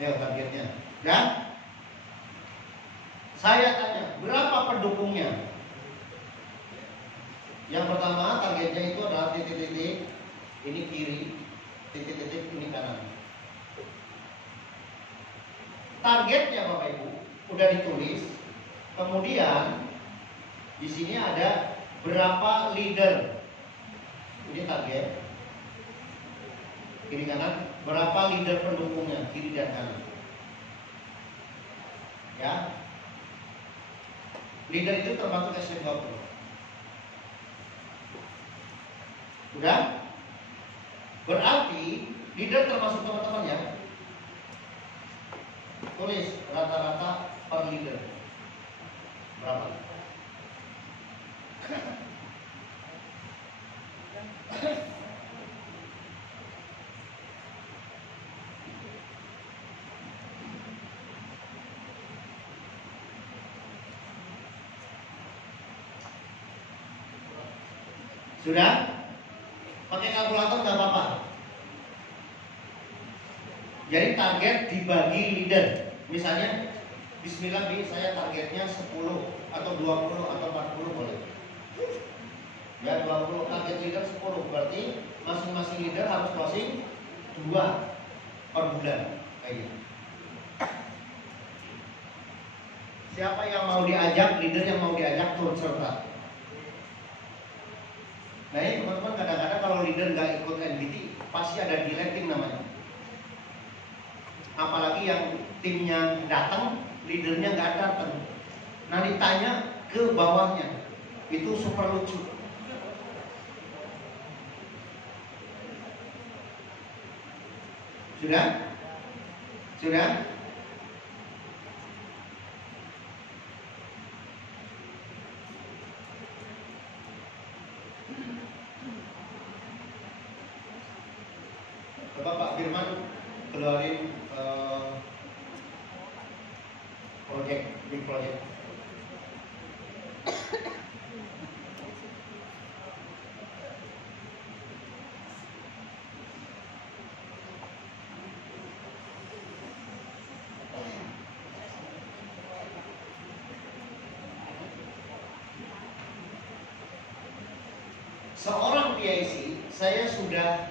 Ya targetnya. Dan saya tanya, berapa pendukungnya? Yang pertama targetnya itu adalah titik-titik, ini kiri, titik-titik ini kanan. Targetnya Bapak Ibu udah ditulis. Kemudian di sini ada berapa leader. Ini target. Kiri kanan, berapa leader pendukungnya, kiri dan kanan. Ya. Leader itu termasuk SM20. Udah? Berarti leader termasuk teman-teman ya. Tulis rata-rata per leader. Berapa? Sudah? Pakai kalkulator nggak apa-apa. Jadi target dibagi leader. Misalnya, bismillah Bi, saya targetnya 10 atau 20 atau 40 boleh. Ya 20, target leader 10. Berarti masing-masing leader harus closing 2 per bulan. Kayak gitu. Siapa yang mau diajak, leader yang mau diajak turut serta. Nah ini teman-teman, kadang-kadang kalau leader nggak ikut NBT pasti ada deleting namanya. Apalagi yang timnya datang, leadernya nggak datang. Nah ditanya ke bawahnya, itu super lucu. Sudah? Sudah? Coba Pak Firman keluarin big project. Seorang PIC, saya sudah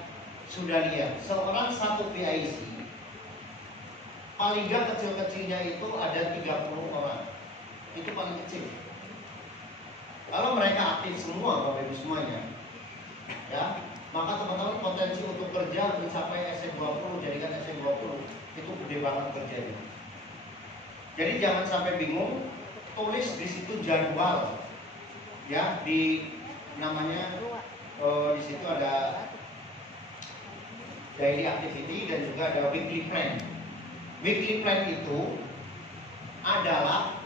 lihat, seorang satu PIC paling gak kecil-kecilnya itu ada 30 orang. Itu paling kecil. Kalau mereka aktif semua, Bapak Ibu semuanya, ya, maka teman-teman potensi untuk kerja mencapai SM20, jadikan SM20 itu gede banget kerjanya. Jadi jangan sampai bingung, tulis di situ jadwal, ya, di namanya di situ ada daily activity dan juga ada weekly plan. Weekly plan itu adalah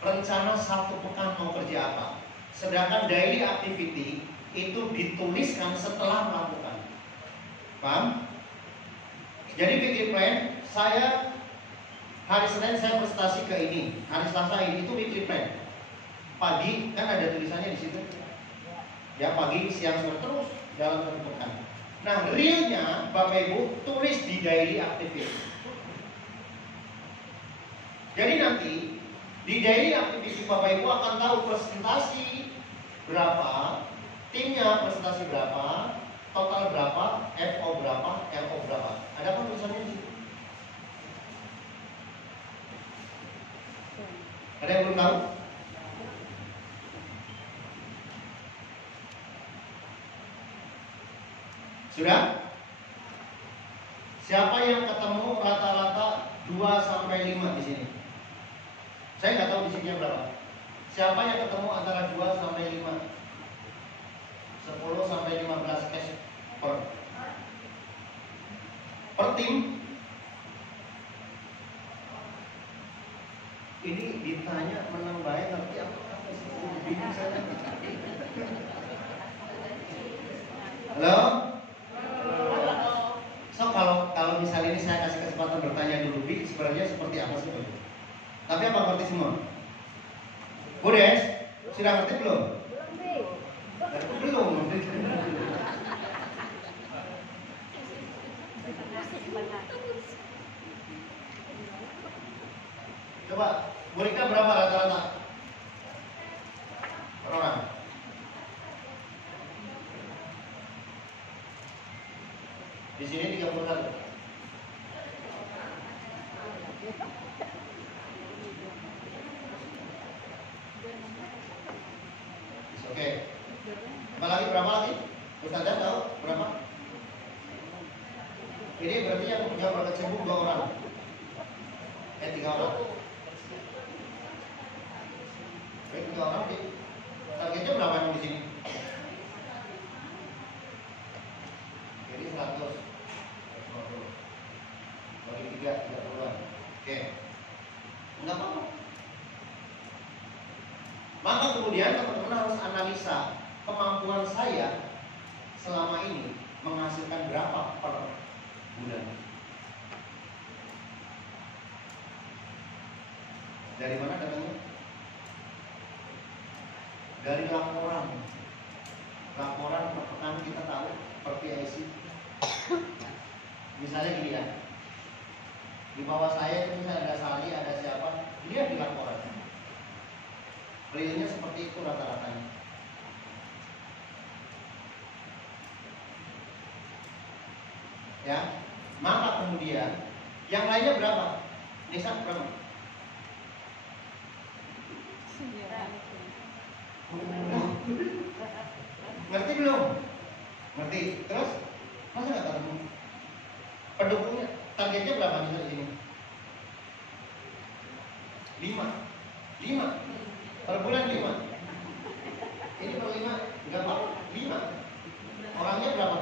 rencana satu pekan mau kerja apa. Sedangkan daily activity itu dituliskan setelah melakukan. Paham? Jadi weekly plan, saya hari Senin saya prestasi ke ini, hari Selasa ini, itu weekly plan. Pagi kan ada tulisannya di situ. Ya pagi, siang, sore terus dalam satu pekan. Nah, realnya Bapak Ibu tulis di daily activity. Jadi nanti di daily activity Bapak Ibu akan tahu presentasi berapa, timnya presentasi berapa, total berapa, FO berapa, LO berapa. Ada apa tulisannya di situ? Ada yang belum tahu? Sudah? Siapa yang ketemu rata-rata 2 sampai 5 di sini? Saya nggak tahu di sini berapa. Siapa yang ketemu antara 2 sampai 5? 10 sampai 15 cash per tim. Ini ditanya menang baik ngerti apa sih? Bingung saya. Halo? So kalau misalnya ini saya kasih kesempatan bertanya dulu, Bi, sebenarnya seperti apa sih? Tapi apa ngerti semua? Bu Des, sudah ngerti belum? Belum. Coba, Bu Rika berapa rata-rata? Per orang? Di sini 31. Oke. Apa lagi, berapa lagi? Ustazah tahu berapa? Ini berarti yang berkecimpung 2 orang. 3 orang. Oke, 3 orang di targetnya berapa yang di sini? Jadi 100. Bagi 30-an. Oke. Enggak apa-apa. Maka kemudian teman-teman harus analisa kemampuan saya selama ini menghasilkan berapa per bulan. Dari mana datangnya? Dari laporan. Laporan per pekan kita tahu per PIC. Misalnya gini ya. Di bawah saya itu misalnya ada Sali, ada siapa, lihat di laporan. Realnya seperti itu rata-ratanya. Ya, maka kemudian yang lainnya berapa? Nisa berapa? Ngerti belum? Ngerti. Terus masa nggak ketemu? Pendukungnya targetnya berapa di sini? 5 per bulan 5. Ini per 5 nggak apa-apa 5. Orangnya berapa?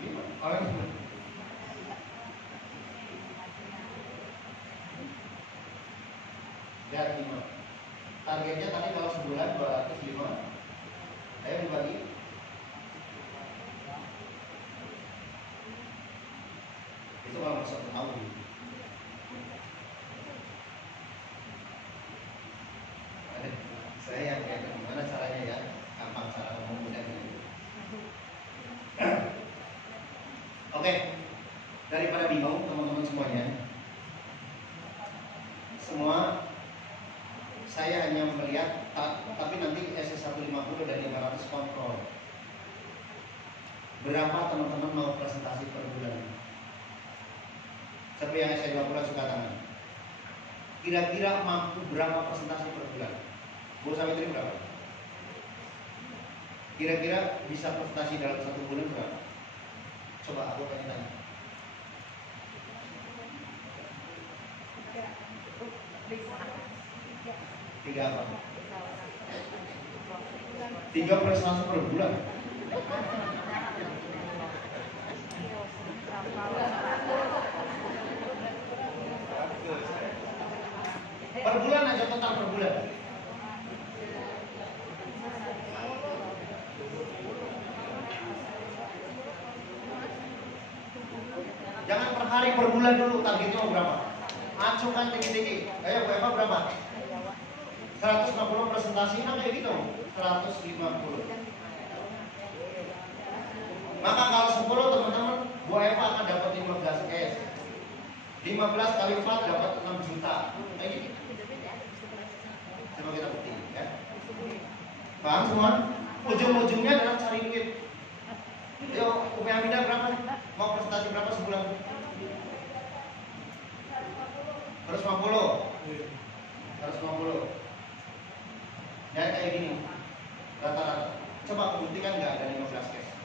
5 orangnya. Lihat 5. Targetnya tadi kalau sebulan 205. Ayo dibagi. Itu kalau masuk tahun. Saya yang kayak gimana caranya ya, gampang cara ngomong mudah gitu. Oke, daripada bingung teman-teman semuanya, semua saya hanya melihat, tapi nanti SS150 dan 500 kontrol. Berapa teman-teman mau presentasi per bulan? Siapa yang SS20 suka tangan? Kira-kira mampu berapa presentasi per bulan? Bu Savitri berapa? Kira-kira bisa presentasi dalam 1 bulan berapa? Coba aku pengen tanya. 3 apa? 3 presentasi per bulan. Per bulan aja, total per bulan. Jangan per hari, per bulan dulu. Targetnya mau berapa? Acukan tinggi-tinggi. Ayo Bu Eva berapa? 150 presentasi, nah kayak gitu. 150. Maka kalau 10 teman-teman, Bu Eva akan dapat 15 S. 15 kali 4 dapat 6 juta. Kayak gitu. Coba kita buktiin ya. Paham semua? Ujung-ujungnya adalah cari duit. Yuk, Umi Aminah berapa? Mau presentasi berapa sebulan? 150. 150. Ya kayak gini. Rata-rata. Coba buktikan nggak ada 15 cash.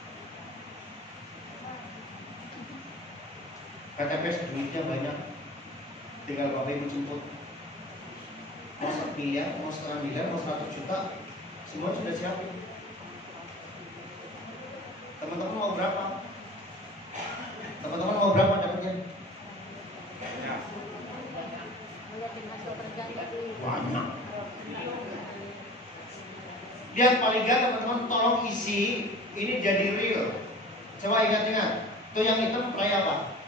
KTPS duitnya banyak. Tinggal Bapak Ibu jemput. Mau 1 miliar, mau 1,5 miliar, mau 100 juta, semua sudah siapin. Teman-teman mau berapa? Teman-teman mau berapa dapatnya? Banyak. Lihat paling gak teman-teman tolong isi ini jadi real. Coba ingat-ingat. Tuh yang hitam perai apa?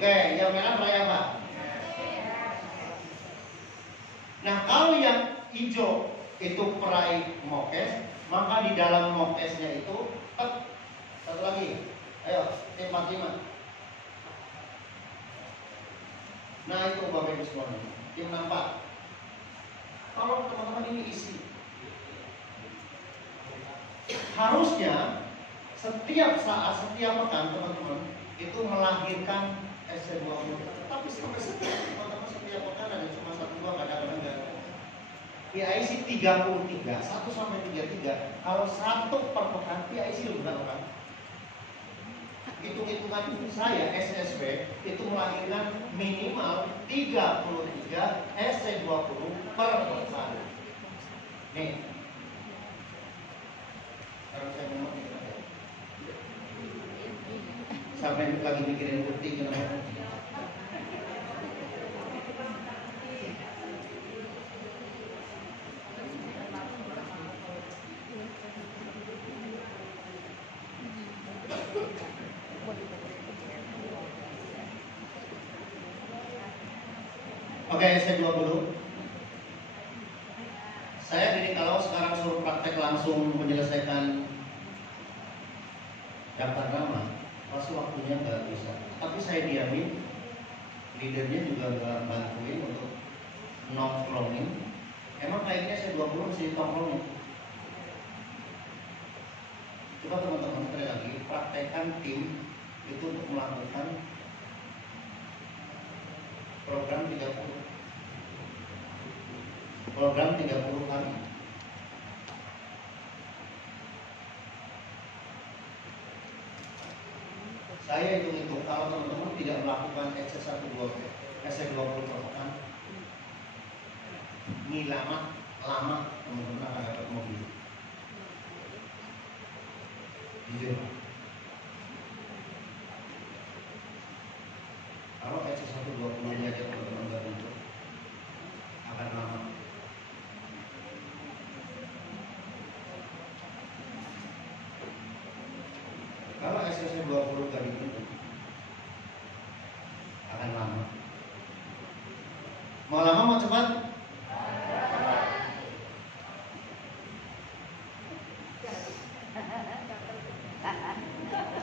Oke, yang merah perai apa? Nah kalau yang hijau itu perai mokes, Maka di dalam mock testnya itu satu lagi, ayo tim 45. Nah itu Bapak Ibu semua, tim 64. Kalau teman-teman ini isi, harusnya setiap saat, setiap pekan teman-teman itu melahirkan SC20. Tapi sampai teman-teman setiap pekan ada cuma 1-2, kadang-kadang enggak. PIC 33, 1 sampai 33. Kalau 1 per pekan PIC berapa kan? Hitung-hitungan saya SSB itu melahirkan minimal 33 SC20 per pekan. Nih. Sekarang saya ngomong sampai lagi mikirin bukti kenapa? Oke, SC20. Saya jadi kalau sekarang suruh praktek langsung menyelesaikan daftar nama, pasti waktunya nggak bisa. Tapi saya diamin, leadernya juga nggak bantuin untuk nongkrongin. Emang kayaknya SC20 mesti nongkrongin. Coba teman-teman sekali lagi praktekkan tim itu untuk melakukan program 30 hari. Saya hitung-hitung kalau teman-teman tidak melakukan SC20 per pekan, ini lama teman-teman akan dapat mobil. Jujur. Kalau SC20 aja teman-teman nggak untuk akan lama. Kalau SC20 gak dibentuk akan lama. Mau lama mau cepat?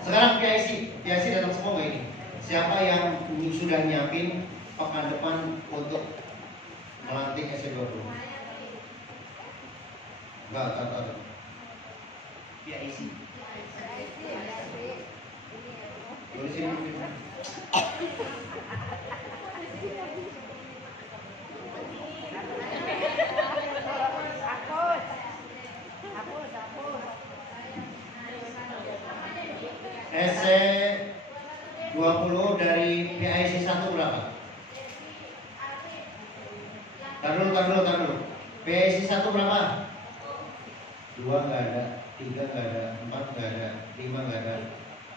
Sekarang PIC datang semua gak ini? Siapa yang sudah nyiapin pekan depan untuk melantik SC20? Enggak. PIC. Tulisin. SC20 dari PIC 1 berapa? Tar dulu. PIC 1 berapa? 2 nggak ada, 3 nggak ada, 4 nggak ada, 5 nggak ada,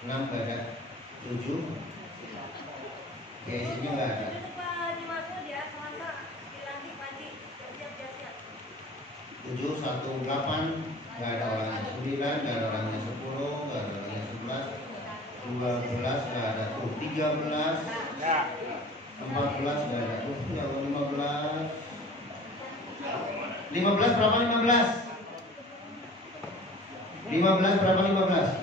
6 nggak ada, 7 PIC-nya nggak ada. 7, 1, 8 nggak ada orangnya, 9 nggak ada orangnya, 10 nggak ada orangnya, 11, 12 nggak ada, 13, 14 nggak ada, 15 berapa 15? 15 berapa 15?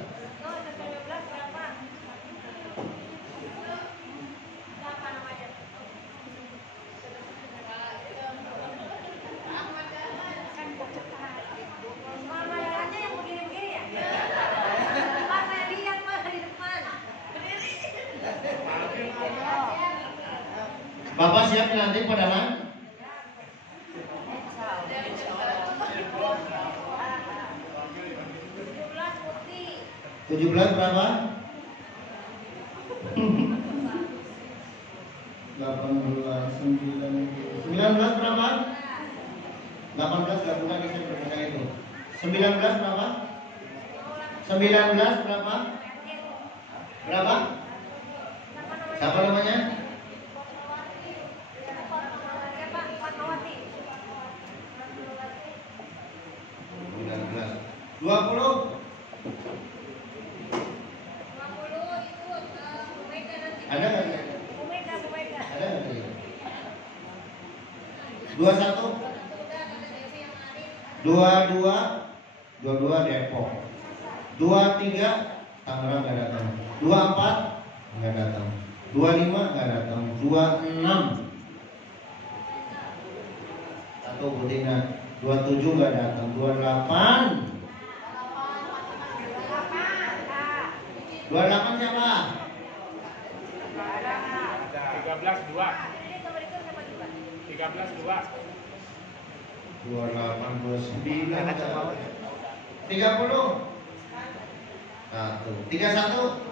Bapak siap nanti padanan? 17 berapa? 18, 19 berapa? 18 gak bukan bisa berbeda itu. 19 berapa? 19 berapa? Berapa? Siapa namanya? 20. Ada nggak? Ada nggak? 21, 22, 22 Depok. 23 Tangerang nggak datang. 24 nggak datang. 25 nggak datang. 26 satu Butina. 27 nggak datang. 28 siapa? 13 2. 28 29 30 31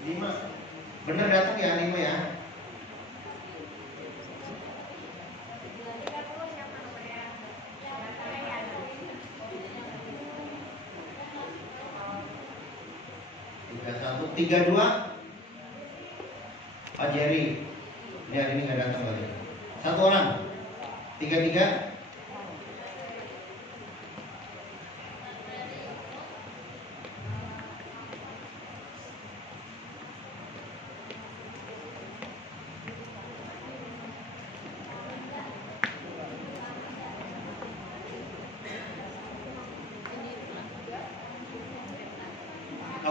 5 bener datang ya 5 ya. Satu 32 Pak Jerry ini hari ini nggak datang lagi. Satu orang 33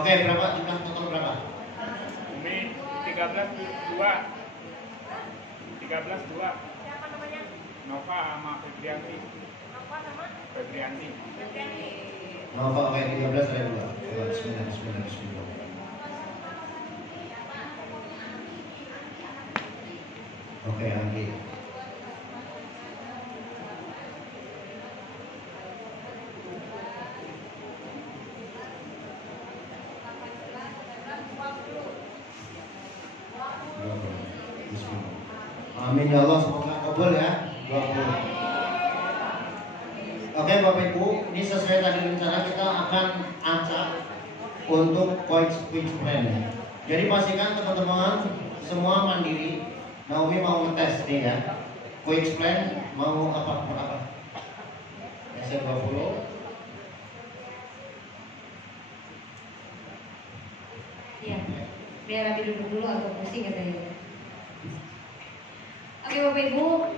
Oke, berapa jumlah total berapa? Umi 13 2. Siapa namanya? Nova sama Febrianti. Nova oke 13 ada 2. Bismillah. Oke, Anggi. Amin ya Allah, semoga kabul ya. 20. Oke Bapak Ibu, ini sesuai tadi rencana kita akan acak untuk quick plan. Jadi pastikan teman-teman semua mandiri. Naomi mau ngetes nih ya. Quick plan mau apa? S20. Iya, biar Abi duduk dulu atau pusing katanya. Oke Bapak Ibu,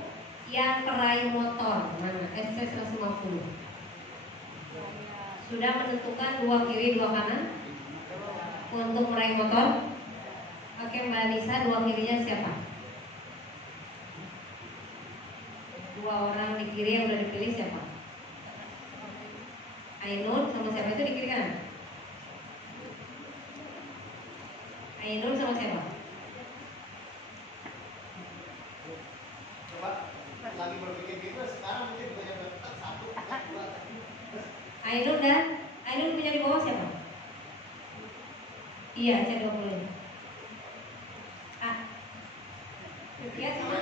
yang peraih motor mana? SC150 sudah menentukan 2 kiri 2 kanan untuk meraih motor. Oke Mbak Nisa, 2 kirinya siapa? 2 orang di kiri yang udah dipilih siapa? Ainun sama siapa itu di kiri kanan? Ainun sama siapa? Lagi berpikir gitu sekarang mungkin banyak tetap 1, 2. Ainun punya di bawah siapa? Iya, C20. Lihat sama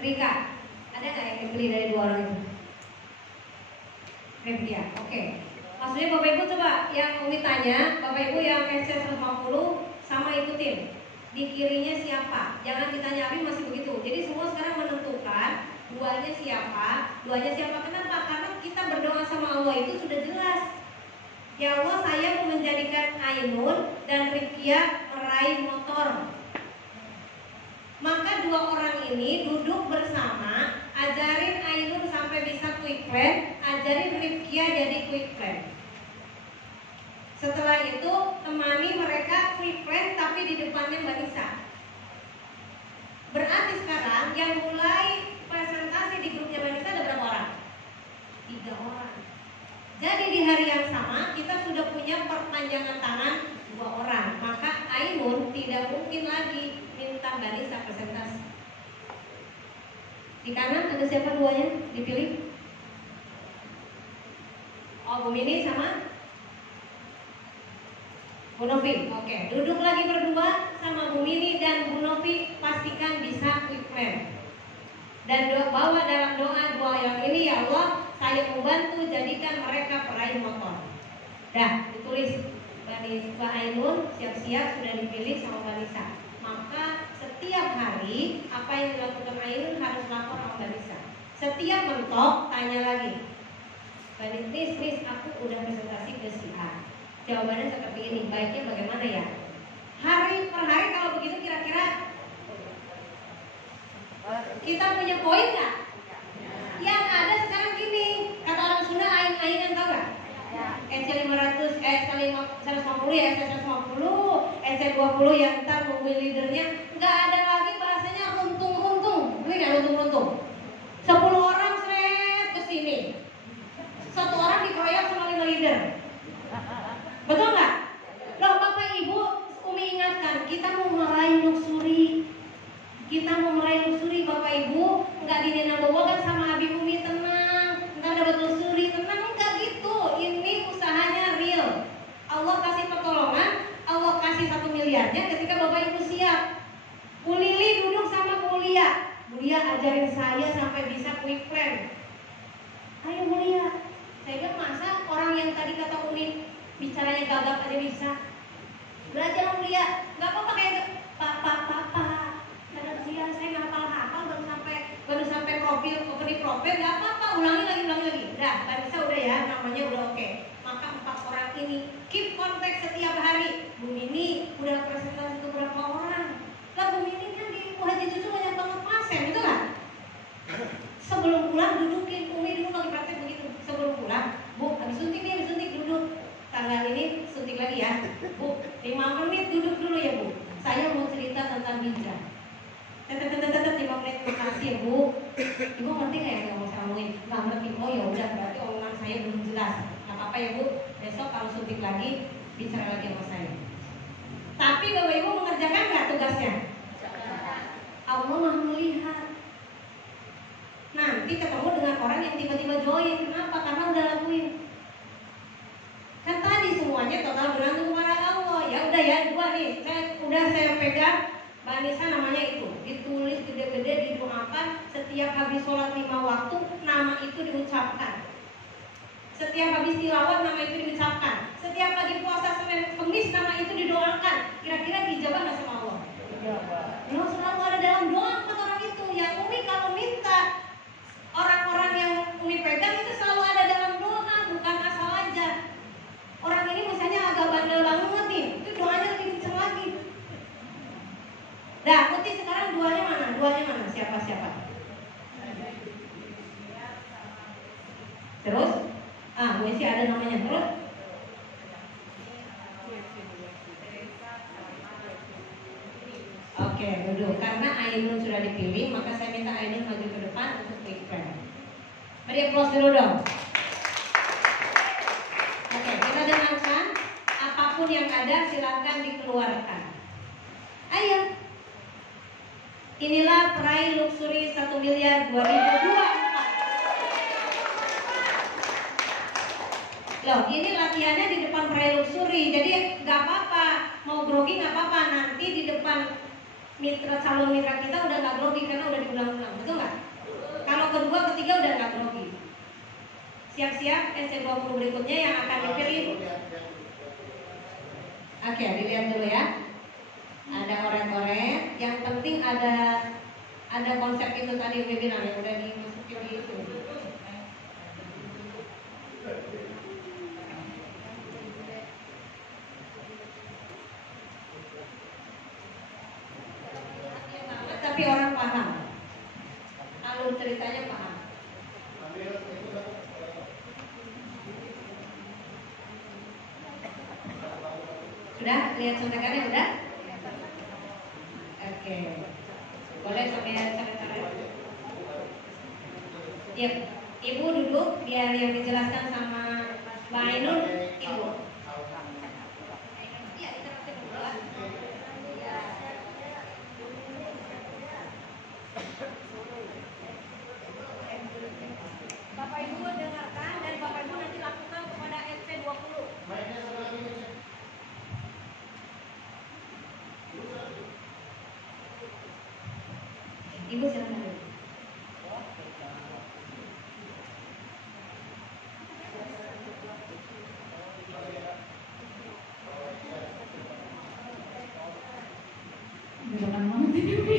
Rika. Ada nggak yang dipilih dari 2 orang itu? Revia, oke. Maksudnya Bapak Ibu coba yang Umi tanya, Bapak Ibu yang SC150 sama ikutin. Di kirinya siapa? Jangan ditanya Abi masih begitu. Jadi semua sekarang menentukan 2-nya siapa. Kenapa? Karena kita berdoa sama Allah itu sudah jelas. Ya Allah, saya mau menjadikan Ainun dan Rifkia meraih motor. Maka 2 orang ini duduk bersama, ajarin Ainun sampai bisa quick plan, ajarin Rifkia jadi quick plan. Setelah itu temani mereka quick plan tapi di depannya Mbak Nisa. Berarti sekarang yang mulai presentasi di grupnya Mbak Nisa ada berapa orang? 3 orang. Jadi di hari yang sama kita sudah punya perpanjangan tangan 2 orang. Maka Ainun tidak mungkin lagi minta Mbak Nisa presentasi. Di kanan ada siapa 2-nya dipilih? Oh, Bu Mini sama Bu Novi. Oke, duduk lagi berdua sama Bu Mini dan Bu Novi, pastikan bisa quick plan. Dan bawa dalam doa yang ini, ya Allah, saya membantu jadikan mereka peraih motor. Dah, ditulis Mbak Ainun siap-siap sudah dipilih sama Mbak Nisa. Maka setiap hari apa yang dilakukan Ainun harus lapor sama Mbak Nisa. Setiap mentok tanya lagi, Mbak Nis, aku udah presentasi ke si A. Jawabannya seperti ini, baiknya bagaimana ya? Hari per hari kalau begitu kira-kira kita punya poin nggak? Yang ada sekarang gini, ya SC 50, SC 20 yang ntar nungguin leadernya. Nggak ada lagi bahasanya runtung-runtung. Ini nggak runtung-runtung. 10 orang seret ke sini. 1 orang dikeroyok sama 5 leader. Betul nggak? Loh Bapak Ibu, Umi ingatkan, kita mau meraih luxury. Kita mau meraih luxury Bapak Ibu, nggak dinena-bawakan sama Abi Umi, tenang, ntar dapat luxury, tenang, enggak gitu. Ini usahanya real. Allah kasih pertolongan, Allah kasih 1 miliarnya ketika Bapak Ibu siap. Bu Lili duduk sama Bu Lia. Bu Lia ajarin saya sampai bisa quick plan. Ayo Bu Lia. Saya bilang masa orang yang tadi kata Umi bicaranya gagap aja bisa. Belajar Bu Lia, nggak apa-apa kayak papa. Kadang saya nggak hafal baru sampai profil, nggak apa-apa, ulangi lagi. Udah, Banisa udah ya, namanya udah oke. Maka 4 orang ini keep kontak setiap hari. Bu Nini udah presentasi ke berapa orang? Lah Bu Nini kan di Haji Susu banyak banget pasien, gitu nggak? Sebelum pulang dudukin, Umi dulu lagi praktek begitu. Sebelum pulang, Bu, habis suntik duduk. Tanggal ini suntik lagi ya, Bu. 5 menit duduk dulu ya Bu. Saya mau cerita tentang hijrah. 5 menit kasih ya Bu. Ibu ngerti nggak yang mau saya omongin? Nggak ngerti. Oh ya udah, berarti omongan saya belum jelas. Nggak apa-apa ya Bu. Besok kalau suntik lagi bicara lagi sama saya. Tapi Bapak Ibu mengerjakan nggak tugasnya? Allah Maha melihat. Nanti ketemu dengan orang yang tiba-tiba join. Kenapa? Karena udah lakuin. Kan tadi semuanya total bergantung kepada Allah. Ya udah ya, 2 nih. Saya pegang. Banisa namanya itu. Ditulis gede-gede, didoakan. Setiap habis sholat 5 waktu, nama itu diucapkan. Setiap habis tilawat, nama itu diucapkan. Setiap lagi puasa Senin Kemis, nama itu didoakan. Kira-kira dijabah nggak sama Allah? Loh, selalu ada dalam doa 4 orang itu. Yang Umi kalau minta orang-orang yang Umi pegang itu selalu ada dalam doa, bukan asal aja. Orang ini misalnya agak bandel banget nih, itu doanya lebih kenceng lagi. Nah, Putih sekarang duanya mana? Siapa? Terus? Bu Esi ada namanya, terus? Oke, duduk. Karena Ainun sudah dipilih, maka saya minta Ainun maju ke depan untuk quick plan. Mari applause dulu dong. Oke, kita dengarkan. Apapun yang ada silakan dikeluarkan. Ayo. Inilah peraih luxury 1 miliar 2024. Loh, ini latihannya di depan peraih luxury. Jadi nggak apa-apa, mau grogi nggak apa-apa. Nanti di depan calon mitra kita udah nggak grogi karena udah diulang-ulang, betul nggak? Kalau kedua, ketiga udah nggak grogi. Siap-siap SC20 berikutnya yang akan dipilih. Oke, dilihat dulu ya. Ada oret-oret. Yang penting ada konsep itu tadi yang bilang yang udah dimasukin di itu. Tapi orang paham. Alur ceritanya paham. Sudah? Lihat contekannya udah? Oke. Boleh sampai tarik. Yep. Ibu duduk biar yang dijelaskan sama Mbak Ainun, Ibu. Iya, kita berdua. Bapak Ibu dengarkan dan Bapak Ibu nanti lakukan kepada SC20. Ibu silakan. Beneran banget ini.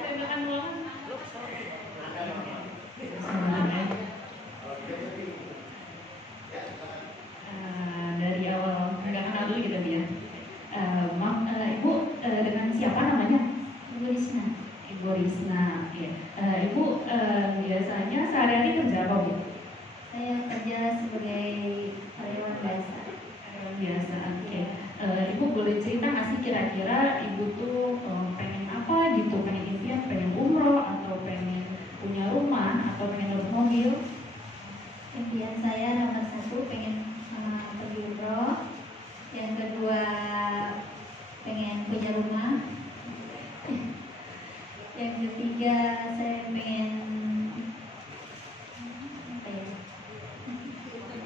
Beneran banget. Dari awal nggak kenal dulu gitu dia. Maaf, Ibu dengan siapa namanya? Ibu Risna. Ya. Ibu biasanya sehari-hari kerja apa Bu? Saya kerja sebagai karyawan biasa. biasa. Oke. Ibu boleh cerita nggak sih kira-kira ibu tuh pengen apa gitu, pengen impian, pengen umroh atau pengen punya rumah atau pengen dapat mobil? Impian saya nomor 1 pengen pergi umroh, yang kedua pengen punya rumah, yang ketiga saya pengen apa ya?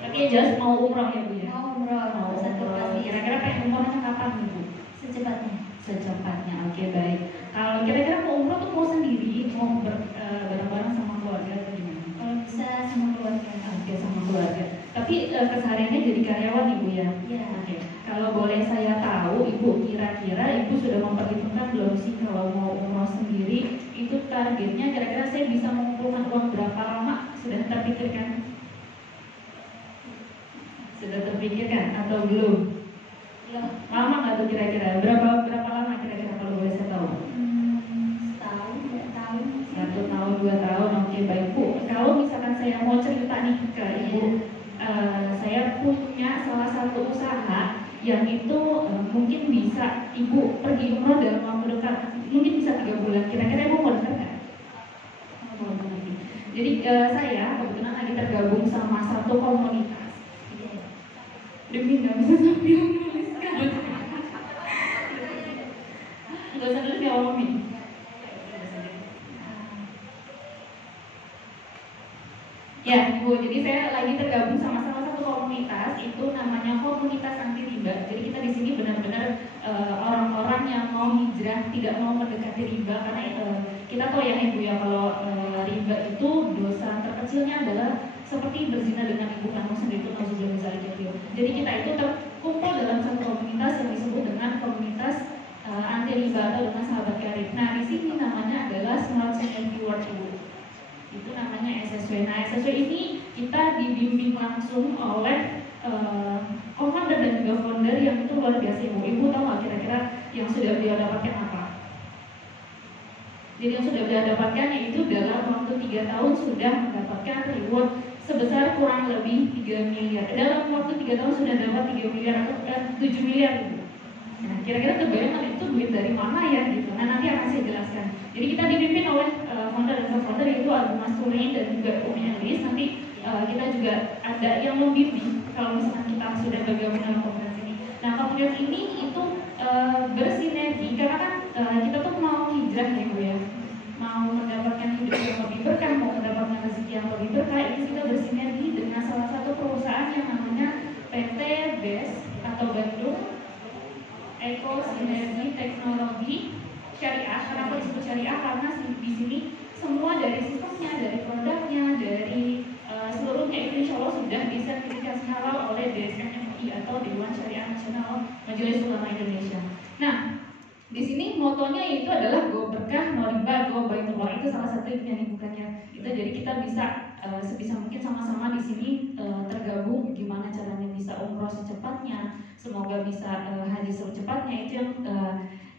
Oke, jelas mau umroh ya Bu ya? Mau umroh nomor 1 pasti. Kira-kira pengen umrohnya kapan nih Bu? Secepatnya. Secepatnya. Oke, baik. Kalau kira-kira mau umroh tuh mau sendiri, mau bareng-bareng sama keluarga atau gimana? Kalau bisa sama keluarga. Oke, sama keluarga. Tapi kesehariannya jadi karyawan Ibu ya? Iya. Oke. Kalau boleh saya tahu, Ibu kira-kira Ibu sudah memperhitungkan belum sih kalau mau umroh sendiri itu targetnya kira-kira saya bisa mengumpulkan uang berapa lama? Sudah terpikirkan? Sudah terpikirkan atau belum? Belum. Lama nggak tuh kira-kira? Berapa lama kira-kira kalau boleh saya tahu? Setahun, 2 tahun. 1 tahun, 2 tahun. Oke, baik Bu. Kalau misalkan saya mau cerita nih ke Ibu, saya punya salah satu usaha yang itu mungkin bisa Ibu pergi umroh dalam waktu dekat. Mungkin bisa 3 bulan. Kira-kira Ibu mau dengar nggak? Mau dengar. Jadi saya kebetulan lagi tergabung sama satu komunitas. Demi nggak bisa sambil nuliskan. Nggak usah nulis ya Om. Ya Ibu, jadi saya lagi tergabung sama salah satu komunitas, itu namanya komunitas anti riba. Jadi kita di sini benar-benar orang-orang yang mau hijrah, tidak mau mendekati riba, karena kita tahu ya Ibu ya kalau riba itu dosa terkecilnya adalah seperti berzina dengan ibu kandung sendiri, itu nauzubillah min dzalik. Jadi kita itu terkumpul dalam satu komunitas yang disebut dengan komunitas anti riba atau dengan sahabat karib. Nah di sini namanya adalah Smart Synergy World Ibu. Itu namanya SSW. Nah SSW ini kita dibimbing langsung oleh co-founder dan juga founder yang itu luar biasa Ibu. Ibu tahu nggak kira-kira yang sudah beliau dapatkan apa? Jadi yang sudah beliau dapatkan yaitu dalam waktu 3 tahun sudah mendapatkan reward sebesar kurang lebih 3 miliar. Dalam waktu 3 tahun sudah dapat 3 miliar atau 7 miliar Ibu. Nah, kira-kira kebayang itu duit dari mana ya gitu. Nah, nanti akan saya jelaskan. Jadi kita dipimpin oleh founder dan co-founder yaitu Abu Mas Turin dan juga Umi Elis. Nanti kita juga ada yang membimbing kalau misalnya kita sudah bergabung dalam komunitas ini. Nah, komunitas ini itu bersinergi karena kan kita tuh mau hijrah ya Bu ya. Mau mendapatkan hidup yang lebih berkah, mau mendapatkan rezeki yang lebih berkah, ini kita bersinergi dengan salah satu perusahaan yang namanya PT BES atau Bandung Eko Sinergi Teknologi Syariah. Kenapa disebut syariah? Karena di sini semua dari sistemnya, dari produknya, dari seluruhnya itu insya Allah sudah disertifikasi halal oleh DSM MUI atau Dewan Syariah Nasional Majelis Ulama Indonesia. Nah, di sini motonya itu adalah go berkah, no riba, go baitullah. Itu salah satu yang bukannya. Itu jadi kita bisa sebisa mungkin sama-sama di sini tergabung. Gimana caranya bisa umroh secepatnya, semoga bisa haji secepatnya. Itu yang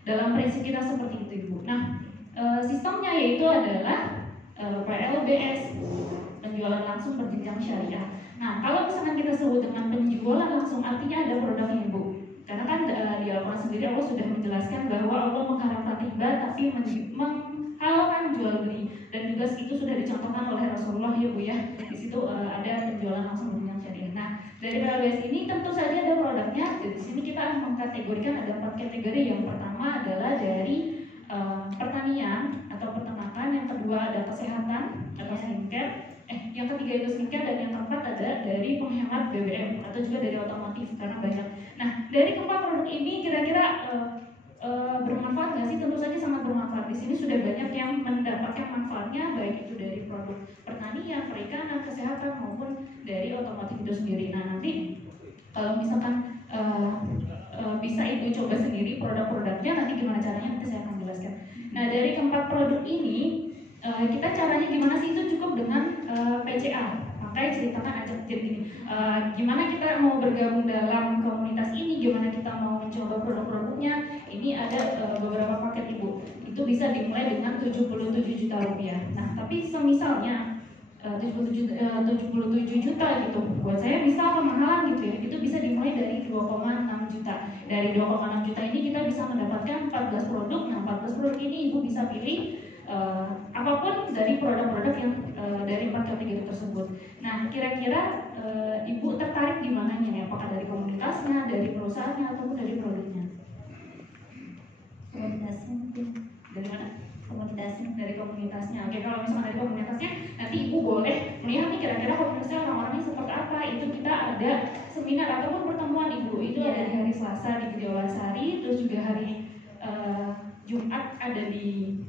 dalam prinsip kita seperti itu Ibu. Nah, sistemnya yaitu adalah PLBS, penjualan langsung berjenjang syariah. Nah, kalau misalkan kita sebut dengan penjualan langsung, artinya ada produknya Ibu. Karena kan di Al-Quran sendiri Allah sudah menjelaskan bahwa Allah mengharamkan riba tapi menghalalkan jual beli, dan juga itu sudah dicontohkan oleh Rasulullah ya Bu ya. Di situ ada penjualan langsung dengan syariah. Nah, dari PLBS ini tentu saja ada produknya. Di sini kita mengkategorikan ada 4 kategori. Yang pertama adalah dari pertanian atau peternakan, yang kedua ada kesehatan atau skincare, yang ketiga itu skincare, dan yang keempat ada dari penghemat BBM atau juga dari otomotif karena banyak. Nah, dari keempat produk ini kira-kira bermanfaat nggak sih? Tentu saja sangat bermanfaat. Di sini sudah banyak yang mendapatkan manfaatnya, baik itu dari produk pertanian, perikanan, kesehatan maupun dari otomotif itu sendiri. Nah, nanti kalau misalkan bisa Ibu coba sendiri produk-produknya, nanti gimana caranya nanti saya akan jelaskan. Nah, dari keempat produk ini kita caranya gimana sih? Itu cukup dengan PCA. Makanya ceritakan aja jadi gini, gimana kita mau bergabung dalam komunitas ini, gimana kita mau mencoba produk-produknya. Ini ada beberapa paket Ibu. Itu bisa dimulai dengan 77 juta rupiah. Nah, tapi semisalnya 77 juta gitu buat saya bisa kemahalan gitu ya, itu bisa dimulai dari 2,6 juta. Dari 2,6 juta ini kita bisa mendapatkan 14 produk. Nah 14 produk ini ibu bisa pilih apapun dari produk-produk yang dari 4 kategori tersebut. Nah kira-kira ibu tertarik di mananya nih? Apakah dari komunitasnya, dari perusahaannya, ataupun dari produknya? Komunitasnya mungkin. Dari mana? Komunitasnya. Dari komunitasnya. Oke, kalau misalnya dari komunitasnya, nanti ibu boleh melihat nih kira-kira komunitasnya orang-orangnya seperti apa. Itu kita ada seminar ataupun pertemuan ibu. Itu ada di hari Selasa di Gedewasari, terus juga hari Jumat ada di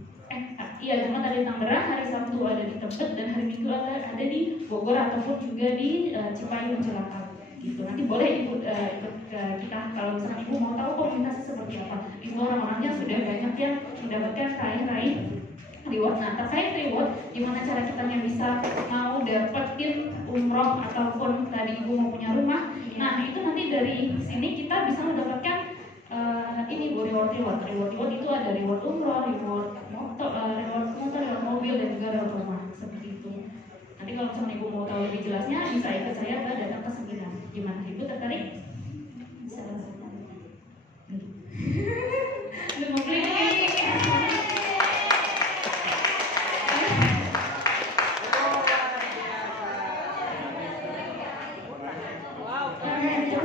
Jumat ada di Tangerang, hari Sabtu ada di Tebet, dan hari Minggu ada di Bogor ataupun juga di Cipayung Cilacap. Gitu. Nanti boleh ibu ikut ke kita kalau misalnya ibu mau tahu komunitasnya seperti apa. Itu orang-orangnya sudah banyak yang mendapatkan raih-raih reward. Nah terkait reward, gimana cara kita yang bisa mau dapetin umroh ataupun tadi ibu mau punya rumah. Nah itu nanti dari sini kita bisa mendapatkan ini bu, reward itu ada reward umroh, reward motor, reward mobil, dan juga reward rumah seperti itu. Nanti kalau misalnya ibu mau tahu lebih jelasnya bisa ikut saya ke datang ke seminar. Gimana ibu tertarik? Bisa. Lu mau klik?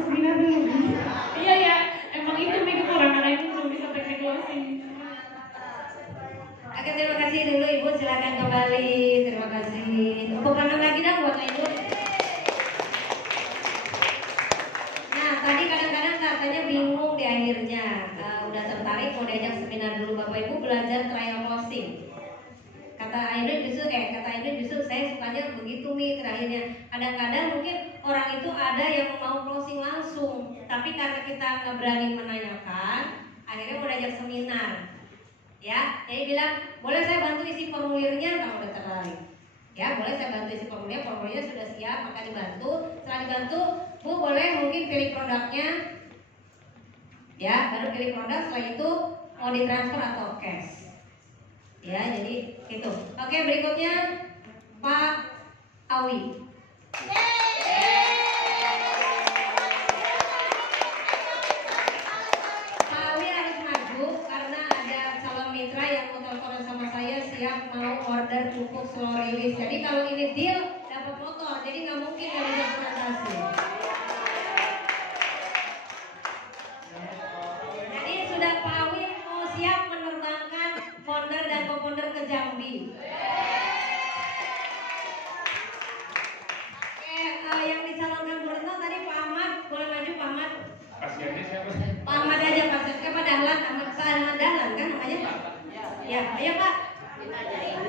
Seminar dulu. Iya ya, emang itu nih kekurangan itu belum bisa teknik closing. Oke, terima kasih dulu ibu, silakan kembali. Terima kasih. Tepuk tangan lagi dong buat ibu. Nah tadi kadang-kadang katanya bingung di akhirnya, udah tertarik mau diajak seminar dulu bapak ibu belajar trial closing. Kata Aidin justru saya sukanya begitu nih terakhirnya. Kadang-kadang mungkin orang itu ada yang mau closing langsung, tapi karena kita nggak berani menanyakan, akhirnya mau diajak seminar. Ya, jadi bilang boleh saya bantu isi formulirnya kalau udah tertarik. Ya, boleh saya bantu isi formulirnya sudah siap maka dibantu. Setelah dibantu, Bu boleh mungkin pilih produknya. Ya, baru pilih produk. Setelah itu mau ditransfer atau cash. Ya, jadi itu. Oke, berikutnya Pak Awi. Pak Awi harus maju karena ada calon mitra yang mau teleponan sama saya siap mau order pupuk slow release. Jadi kalau ini deal dapat motor, jadi nggak mungkin dari dokumentasi. Jadi sudah Pak Awi mau siap menerbangkan founder dan co-founder ke Jambi. Oke, yang dicalonkan Bu Retno tadi Pak Ahmad, boleh maju Pak Ahmad? Pasiennya siapa? Pak Ahmad aja Pak, Pak Dahlan, Ahmad Dahlan kan namanya? Ya, ayo Pak.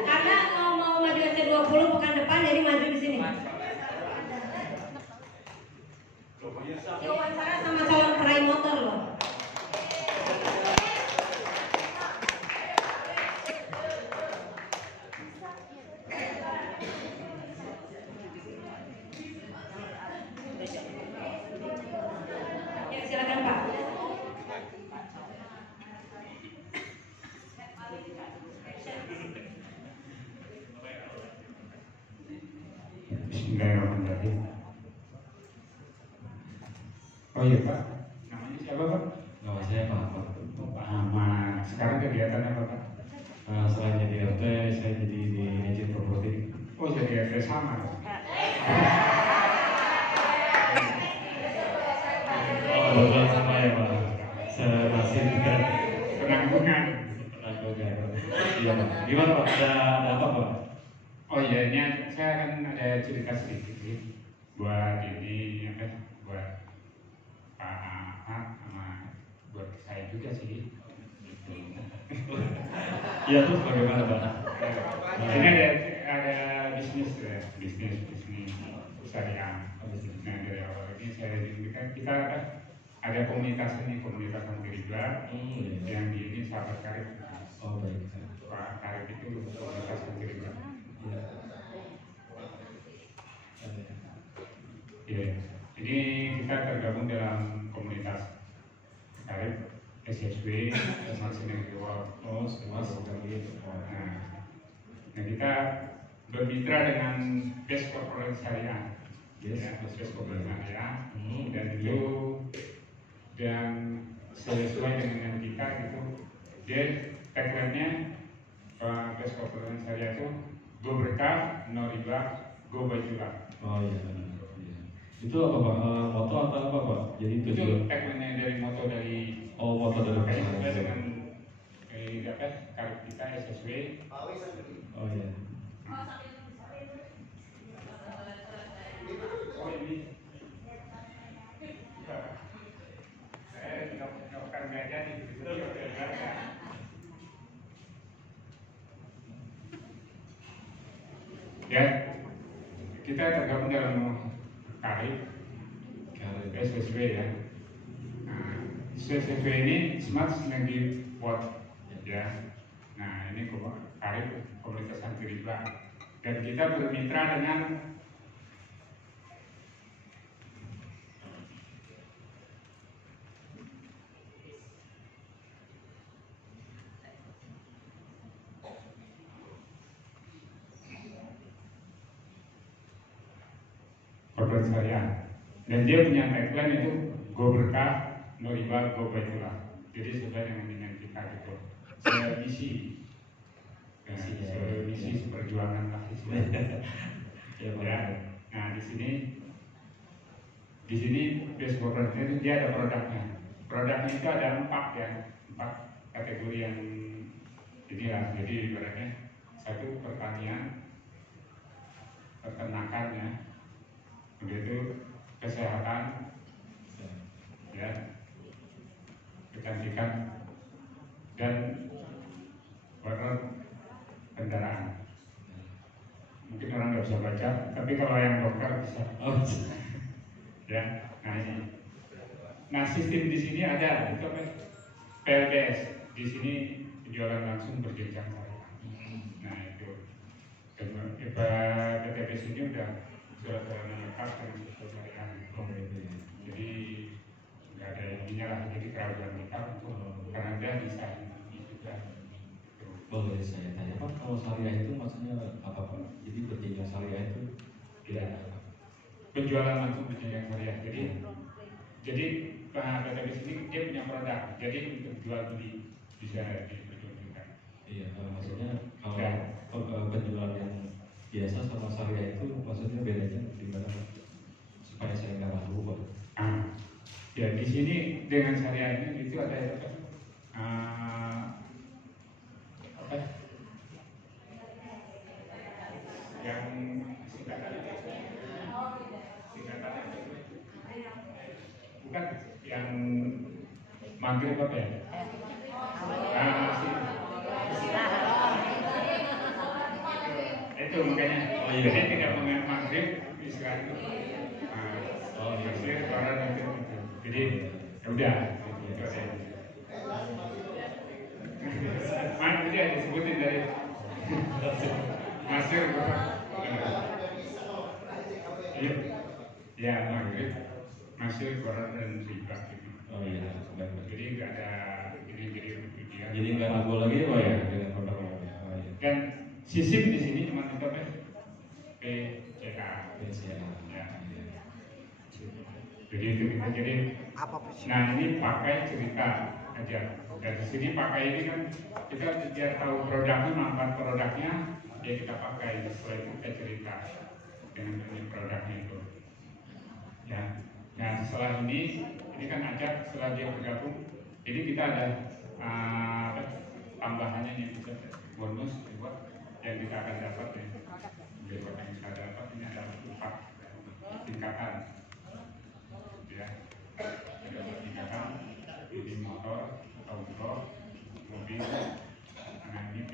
Karena mau maju SC20 pekan depan, jadi maju di sini. Wawancara sama calon peraih motor loh. Ya silakan Pak. Bismillahirrahmanirrahim. Oh iya Pak, namanya siapa Pak? Nama saya Pak Ahmad. Pak Ahmad. Sekarang kegiatannya apa Pak? Selain jadi RT, saya jadi di agent properti. Oh jadi RT sama. Kebetulan sama ya Pak. Senasib kan. Penanggungan. Iya Pak. Gimana Pak? Ada apa Pak? Oh iya, ini saya akan ada cerita sedikit nih buat ini apa? Buat Pak Ahmad sama buat saya juga sih. Gitu. Iya terus bagaimana Pak? Ini ada bisnis syariah. Nah dari awal ini saya kita ada komunitas Geribla yang di ini sahabat karib. Oh baik. Pak Karib itu komunitas Geribla. Ya, ini kita tergabung dalam komunitas karib SSB, Maksimal Reward. Oh mas sekali. Nah, kita bermitra dengan Best Corporate Syariah. Yes, ya, base base copper. copper area, Hmm, dan oke. itu dan sesuai dengan kita gitu. Dia tagline-nya base copper syariah itu go berkah, no riba, go baitullah. Oh iya, iya. Itu apa Pak? Moto atau apa Pak? Jadi Itu tujuan. tagline dari moto dari Oh, moto dari makanya perusahaan sesuai itu. dengan karib kita SSW. Oh iya. Oh ini saya bukan gajah di situ. Ya, kita tergabung dalam karib SSW ya. Nah, SSW ini Smart Synergy Board ya. Nah, ini karib komunitas anti riba. Dan kita bermitra dengan korporat syariah, dan dia punya tagline itu go berkah, no riba, go baitullah. Jadi sesuai dengan kita gitu. Misi, misi seperjuangan lah istilahnya. Ya, Pak. Ya. Nah di sini base corporate itu dia ada produknya. Produknya itu ada 4 ya, 4 kategori yang inilah. Jadi ibaratnya satu pertanian, peternakan ya, begitu kesehatan, ya, kecantikan, dan warna kendaraan. Mungkin orang nggak bisa baca, tapi kalau yang dokter bisa. Oh, Ya, nah ini. Nah sistem di sini ada itu apa? PLBS. Di sini penjualan langsung berjenjang syariah. Nah itu. Dan PTBS ini udah surat-suratnya lengkap dengan sistem syariah. Jadi nggak ada ininya lah. Jadi keraguan kita untuk karena dia bisa juga. boleh saya tanya Pak, kalau syariah itu maksudnya apa Pak? Jadi berjenjang syariah itu Ya, penjualan langsung berjenjang syariah. Jadi PTBS ini dia punya produk. Jadi untuk jual beli bisa diperjualbelikan. iya, maksudnya kalau Ya. penjualan yang biasa sama syariah itu maksudnya bedanya di mana Pak? Supaya saya nggak ragu Pak. Ya di sini dengan syariah ini itu ada apa? Yang singkatan bukan yang maghrib apa ya? Itu makanya. Oh, iya. Jadi tidak mengenai maghrib istilah itu. Oh, iya. Masih orang itu. Jadi ya udah. Itu ada. Jadi ada disebutin dari Masir Iya. Ya maghrib Masir Quran dan riba gitu. Oh iya, baik. Jadi nggak ada jadi ujian. Jadi nggak ragu lagi Pak ya dengan produk oh, iya. Dan sistem di sini cuma kita PCA. Ya. Jadi itu kita jadi. Nah ini pakai cerita aja. Dan di sini pakai ini kan kita biar tahu produknya, manfaat produknya, ya kita pakai. Setelah itu kita cerita dengan produknya itu. Ya. Nah setelah ini kan ajak setelah dia bergabung, jadi kita ada tambahannya yang bisa bonus reward yang kita akan dapat ya. Reward yang kita dapat ini ada 4 tingkatan. Ya. Ada 4 tingkatan. Ini motor, auto, mobil, nah ini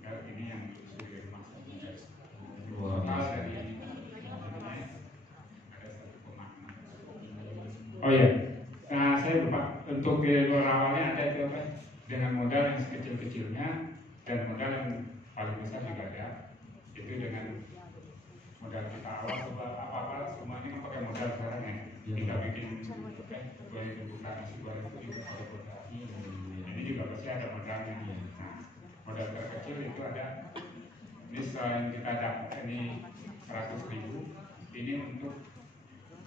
dan ini yang sudah masuk. Total dari oh iya, nah saya lupa untuk keluar awalnya ada itu apa? Dengan modal yang sekecil-kecilnya dan modal yang paling besar juga ada. Itu dengan modal kita awal coba apa-apa semuanya kan pakai modal sekarang ya. Kita bikin boleh buka nasi goreng itu juga pakai modal. Ini juga pasti ada modalnya. Nah, modal terkecil itu ada. Ini setelah yang kita dapat ini 100.000 ini untuk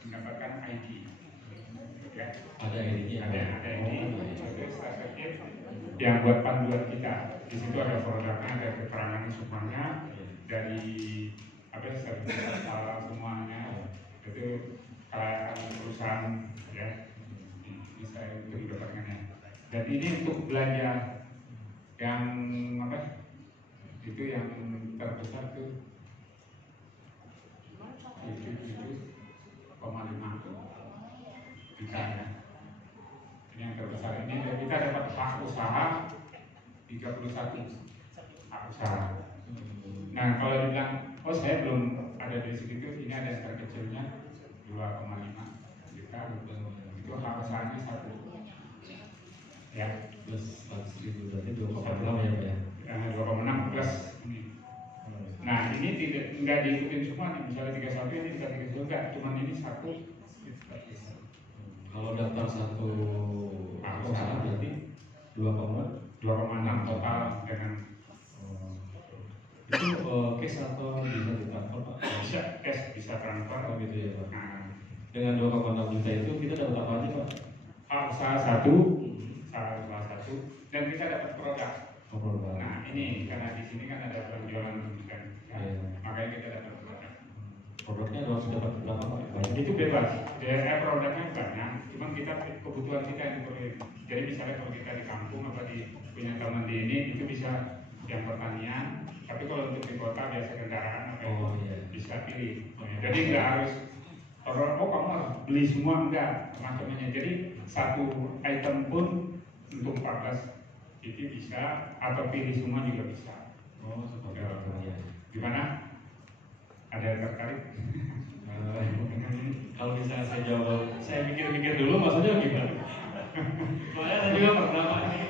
mendapatkan ID. Ya. Ada ID-nya. Ada ID. Itu sertifikat yang buat panduan kita. Di situ ada produknya, ada keterangan semuanya dari sertifikat semuanya. Itu kayak perusahaan ya. Bisa untuk didapatkannya. Dan ini untuk belanja yang itu yang terbesar tuh 7,5 juta ya. Ini yang terbesar ini kita dapat hak usaha 31 hak usaha. Nah kalau dibilang saya belum ada di situ, ini ada yang terkecilnya 2,5 juta itu hak usahanya 1 ya plus 100.000 berarti 2,6 ya Pak ya? 2,6 plus ini. Nah ini tidak diikutin semua nih, misalnya 31 ini tidak diikutin enggak, cuman ini 1. Kalau daftar satu usaha berarti 2,6 total dengan itu cash atau bisa ditransfer Pak? Bisa cash, bisa transfer. Oh gitu ya Pak. Nah, dengan 2,6 juta itu kita dapat apa aja Pak? Usaha satu, dan kita dapat produk. Produk. Nah ini karena di sini kan ada penjualan pendidikan, makanya kita dapat produk. Produknya harus dapat berapa Pak? Banyak. Itu bebas. Produknya banyak, cuma kita kebutuhan kita yang diperlukan. Jadi misalnya kalau kita di kampung apa punya teman di ini, itu bisa yang pertanian. Tapi kalau untuk di kota biasa kendaraan bisa pilih. Jadi nggak harus kamu harus beli semua, enggak macamnya. Jadi satu item pun untuk 14 itu bisa, atau pilih semua juga bisa. Seperti itu ya. Gimana? Ada yang tertarik? Kalau misalnya saya jawab, saya mikir-mikir dulu, maksudnya gimana? Soalnya saya juga pernah Pak ini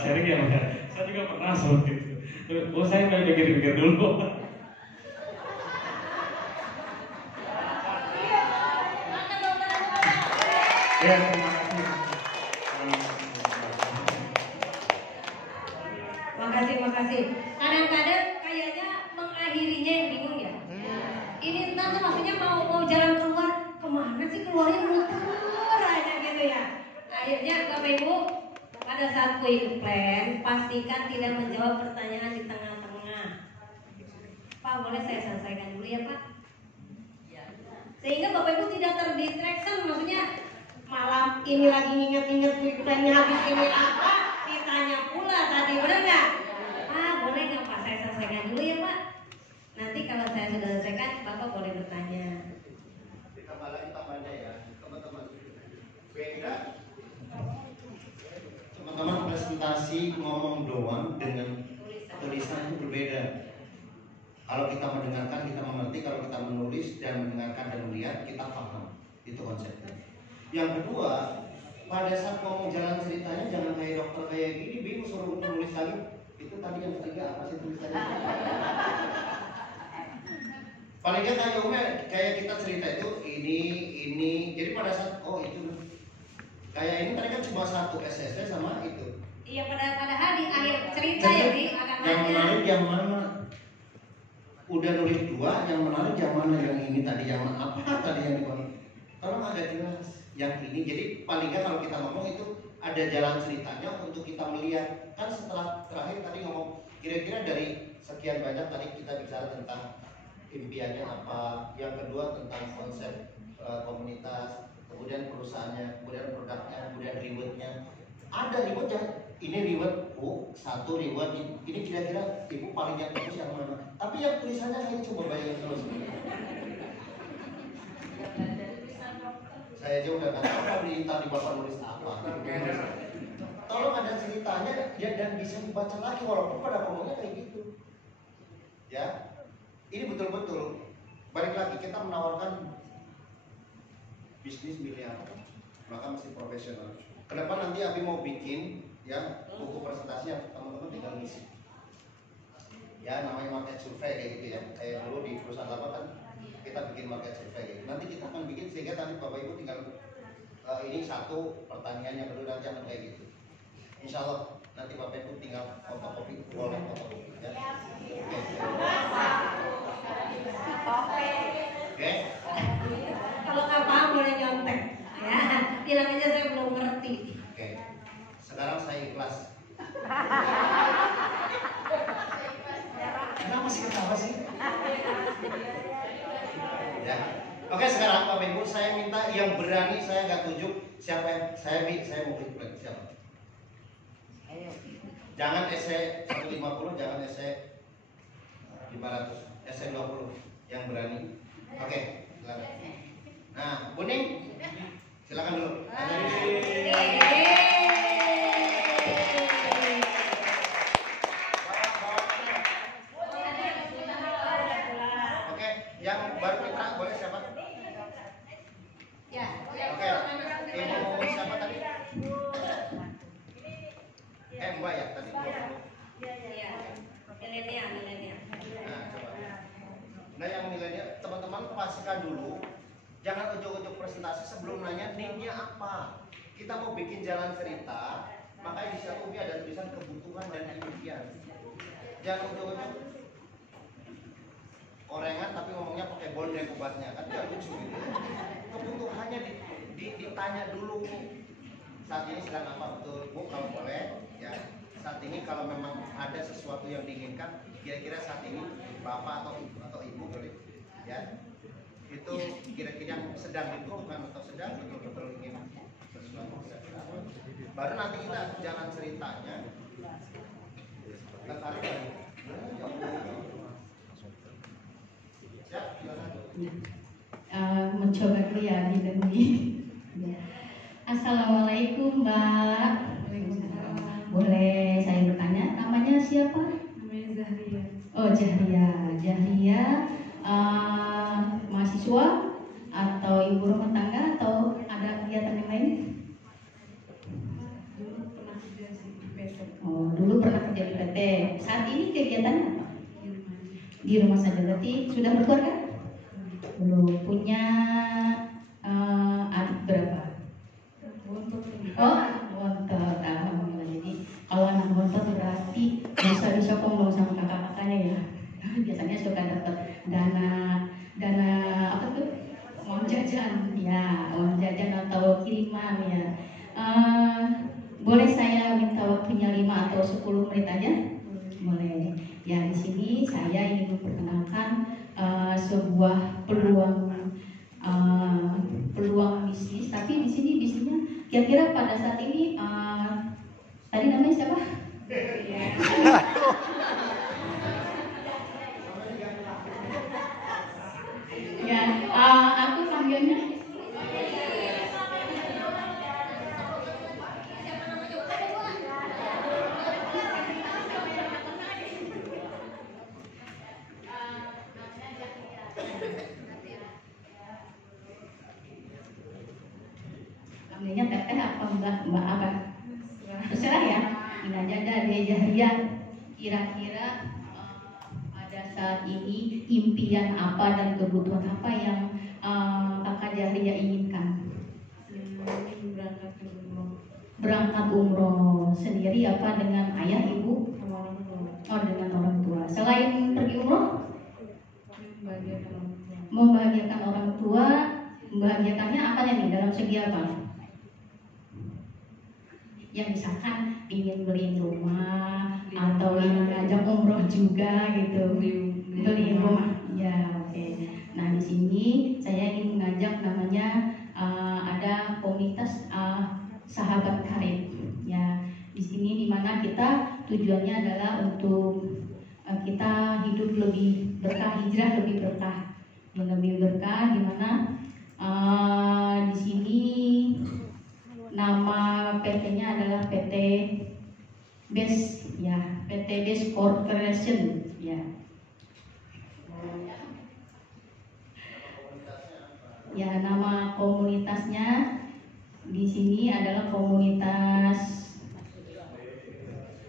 sharing ya Pak. Saya juga pernah seperti itu. Saya mau mikir-mikir dulu. Ya, terima kasih. Makasih. Kadang-kadang kayaknya mengakhirinya yang bingung ya. Ini entah tuh maksudnya mau jalan keluar, kemana sih keluarnya muter aja gitu ya. Akhirnya Bapak Ibu pada saat quick plan pastikan tidak menjawab pertanyaan di tengah-tengah. Pak boleh saya selesaikan dulu ya Pak? Sehingga Bapak Ibu tidak terdistraction, maksudnya malam ini lagi inget-inget quick plan-nya habis ini apa, ditanya pula tadi, benar nggak? Boleh nggak Pak saya selesaikan dulu ya Pak? Nanti kalau saya sudah selesaikan, Bapak boleh bertanya. Ditambah lagi tambahnya ya, teman-teman. Beda. Teman-teman presentasi ngomong doang dengan tulisan itu berbeda. Kalau kita mendengarkan, kita mengerti. Kalau kita menulis dan mendengarkan dan melihat, kita paham. Itu konsepnya. Yang kedua, pada saat ngomong jalan ceritanya jangan kayak dokter kayak gini, bingung suruh nulis lagi. Itu tadi yang ketiga apa sih tulisannya? Paling nggak kayak kita cerita itu ini. Jadi pada saat itu kayak ini tadi kan cuma satu SSC sama itu. Iya padahal di akhir cerita ya di akan yang menarik yang mana? Udah nulis 2, yang menarik yang mana? Yang ini tadi yang apa tadi yang dibuat? Kalau agak jelas yang ini. Jadi paling nggak kalau kita ngomong itu ada jalan ceritanya untuk kita melihat. Kan setelah terakhir tadi ngomong kira-kira dari sekian banyak tadi kita bicara tentang impiannya apa, yang kedua tentang konsep komunitas, kemudian perusahaannya, kemudian produknya, kemudian rewardnya. Ada reward yang ini reward, satu reward ini kira-kira ibu paling yang bagus yang mana? Tapi yang tulisannya saya coba bayangin terus. Saya aja udah nggak tahu tadi bapak nulis apa. Tolong ada ceritanya ya, dan bisa dibaca lagi walaupun pada ngomongnya kayak gitu. Ya, ini betul-betul balik lagi kita menawarkan bisnis miliar, maka mesti profesional. Kedepan nanti Abi mau bikin ya buku presentasinya, teman-teman tinggal ngisi. Ya namanya market survey kayak gitu ya. Kayak dulu di perusahaan lama kan kita bikin market survey gitu. Nanti kita akan bikin sehingga nanti Bapak Ibu tinggal ini satu pertanyaan yang kedua nanti akan kayak gitu. Insya Allah nanti Bapak Ibu tinggal fotokopi, boleh fotokopi ya. Oke. sekarang Bapak Ibu saya minta yang berani, saya nggak tunjuk siapa yang saya mau ikut siapa. Jangan SE 150, jangan SE 500, SE 20 yang berani. Oke, silakan. Nah, Kuning, silakan dulu. Oke, yang baru mitra boleh siapa? Ya. Oke, Ibu siapa tadi? Mbak ya tadi. Iya. Milenial. Nah, coba. Nah, yang milenial, teman-teman pastikan dulu. Jangan ujuk-ujuk presentasi sebelum nanya need-nya apa. Kita mau bikin jalan cerita, makanya di situ ada tulisan kebutuhan dan impian. Jangan ujuk-ujuk orengan tapi ngomongnya pakai bondeng obatnya, kan dia lucu gitu. Kebutuhannya ditanya dulu. Saat ini sedang apa betul Bu, kalau boleh ya. Saat ini kalau memang ada sesuatu yang diinginkan, kira-kira saat ini Bapak atau Ibu boleh ya. Itu kira-kira yang sedang dibutuhkan atau sedang betul-betul ingin sesuatu. Baru nanti kita jalan ceritanya. Tertarik lagi. Mencoba kuliah di negeri. Assalamualaikum Mbak. Boleh saya bertanya, namanya siapa? Namanya Zahria. Oh Jahria, mahasiswa atau ibu rumah tangga atau ada kegiatan yang lain? Dulu pernah kerja di PT Oh dulu pernah kerja di PT. Saat ini kegiatannya apa? di rumah. Di rumah saja. Berarti sudah berkeluarga? Belum. Punya adik berapa? Untuk Oh, bontot. Alhamdulillah. Jadi kalau anak bontot berarti bisa ngomong sama kakak-kakaknya ya. Biasanya suka dapat dana apa tuh? Uang jajan, ya, uang jajan atau kiriman ya. Boleh saya minta waktunya 5 atau 10 menit aja? Boleh. Ya di sini saya ingin memperkenalkan sebuah peluang bisnis, tapi di sini bisnisnya kira-kira pada saat ini tadi namanya siapa? Ya, aku panggilnya namanya teteh apa mbak apa? Terserah ya. Ini aja dari Jahria. Kira-kira pada saat ini impian apa dan kebutuhan apa yang kakak Jahria inginkan? ingin berangkat ke umroh Berangkat umroh sendiri apa dengan ayah ibu? sama orang tua. Oh dengan orang tua. Selain pergi umroh, Membahagiakan orang tua. membahagiakan orang tua, membahagiakannya apanya nih dalam segi apa? Yang misalkan ingin beliin rumah atau ingin ngajak umroh juga gitu. Beli rumah. Ya, oke. Nah, di sini saya ingin mengajak namanya ada komunitas sahabat karib. Ya, di sini dimana kita tujuannya adalah untuk kita hidup lebih berkah, hijrah lebih berkah. Yang lebih berkah dimana di sini nama PT-nya adalah PT BES ya, PT BES Corporation ya. Ya, nama komunitasnya di sini adalah komunitas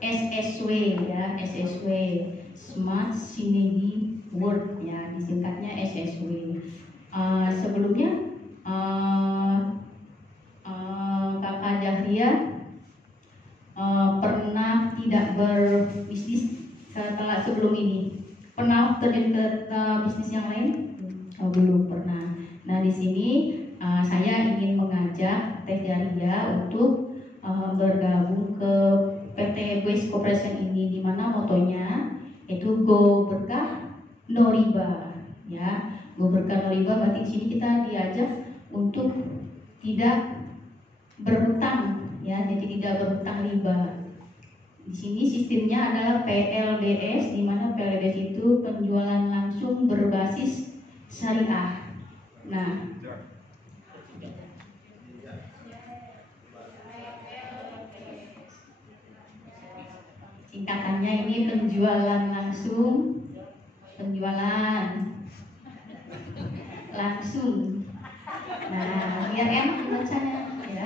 SSW ya, SSW Smart Synergy World ya, disingkatnya SSW. Sebelumnya kakak Jahria pernah tidak berbisnis setelah sebelum ini? Pernah terjun ke bisnis yang lain? Oh, belum pernah. Nah di sini saya ingin mengajak Teh Jahria untuk bergabung ke PT BES Corporation ini, di mana motonya itu Go Berkah No Riba ya. Gugurkan riba berarti di sini kita diajak untuk tidak berhutang, ya, jadi tidak berhutang riba. Di sini sistemnya adalah PLBS, di mana PLBS itu penjualan langsung berbasis syariah. Nah, singkatannya ini penjualan langsung, langsung. Nah, biar enak bacanya, ya.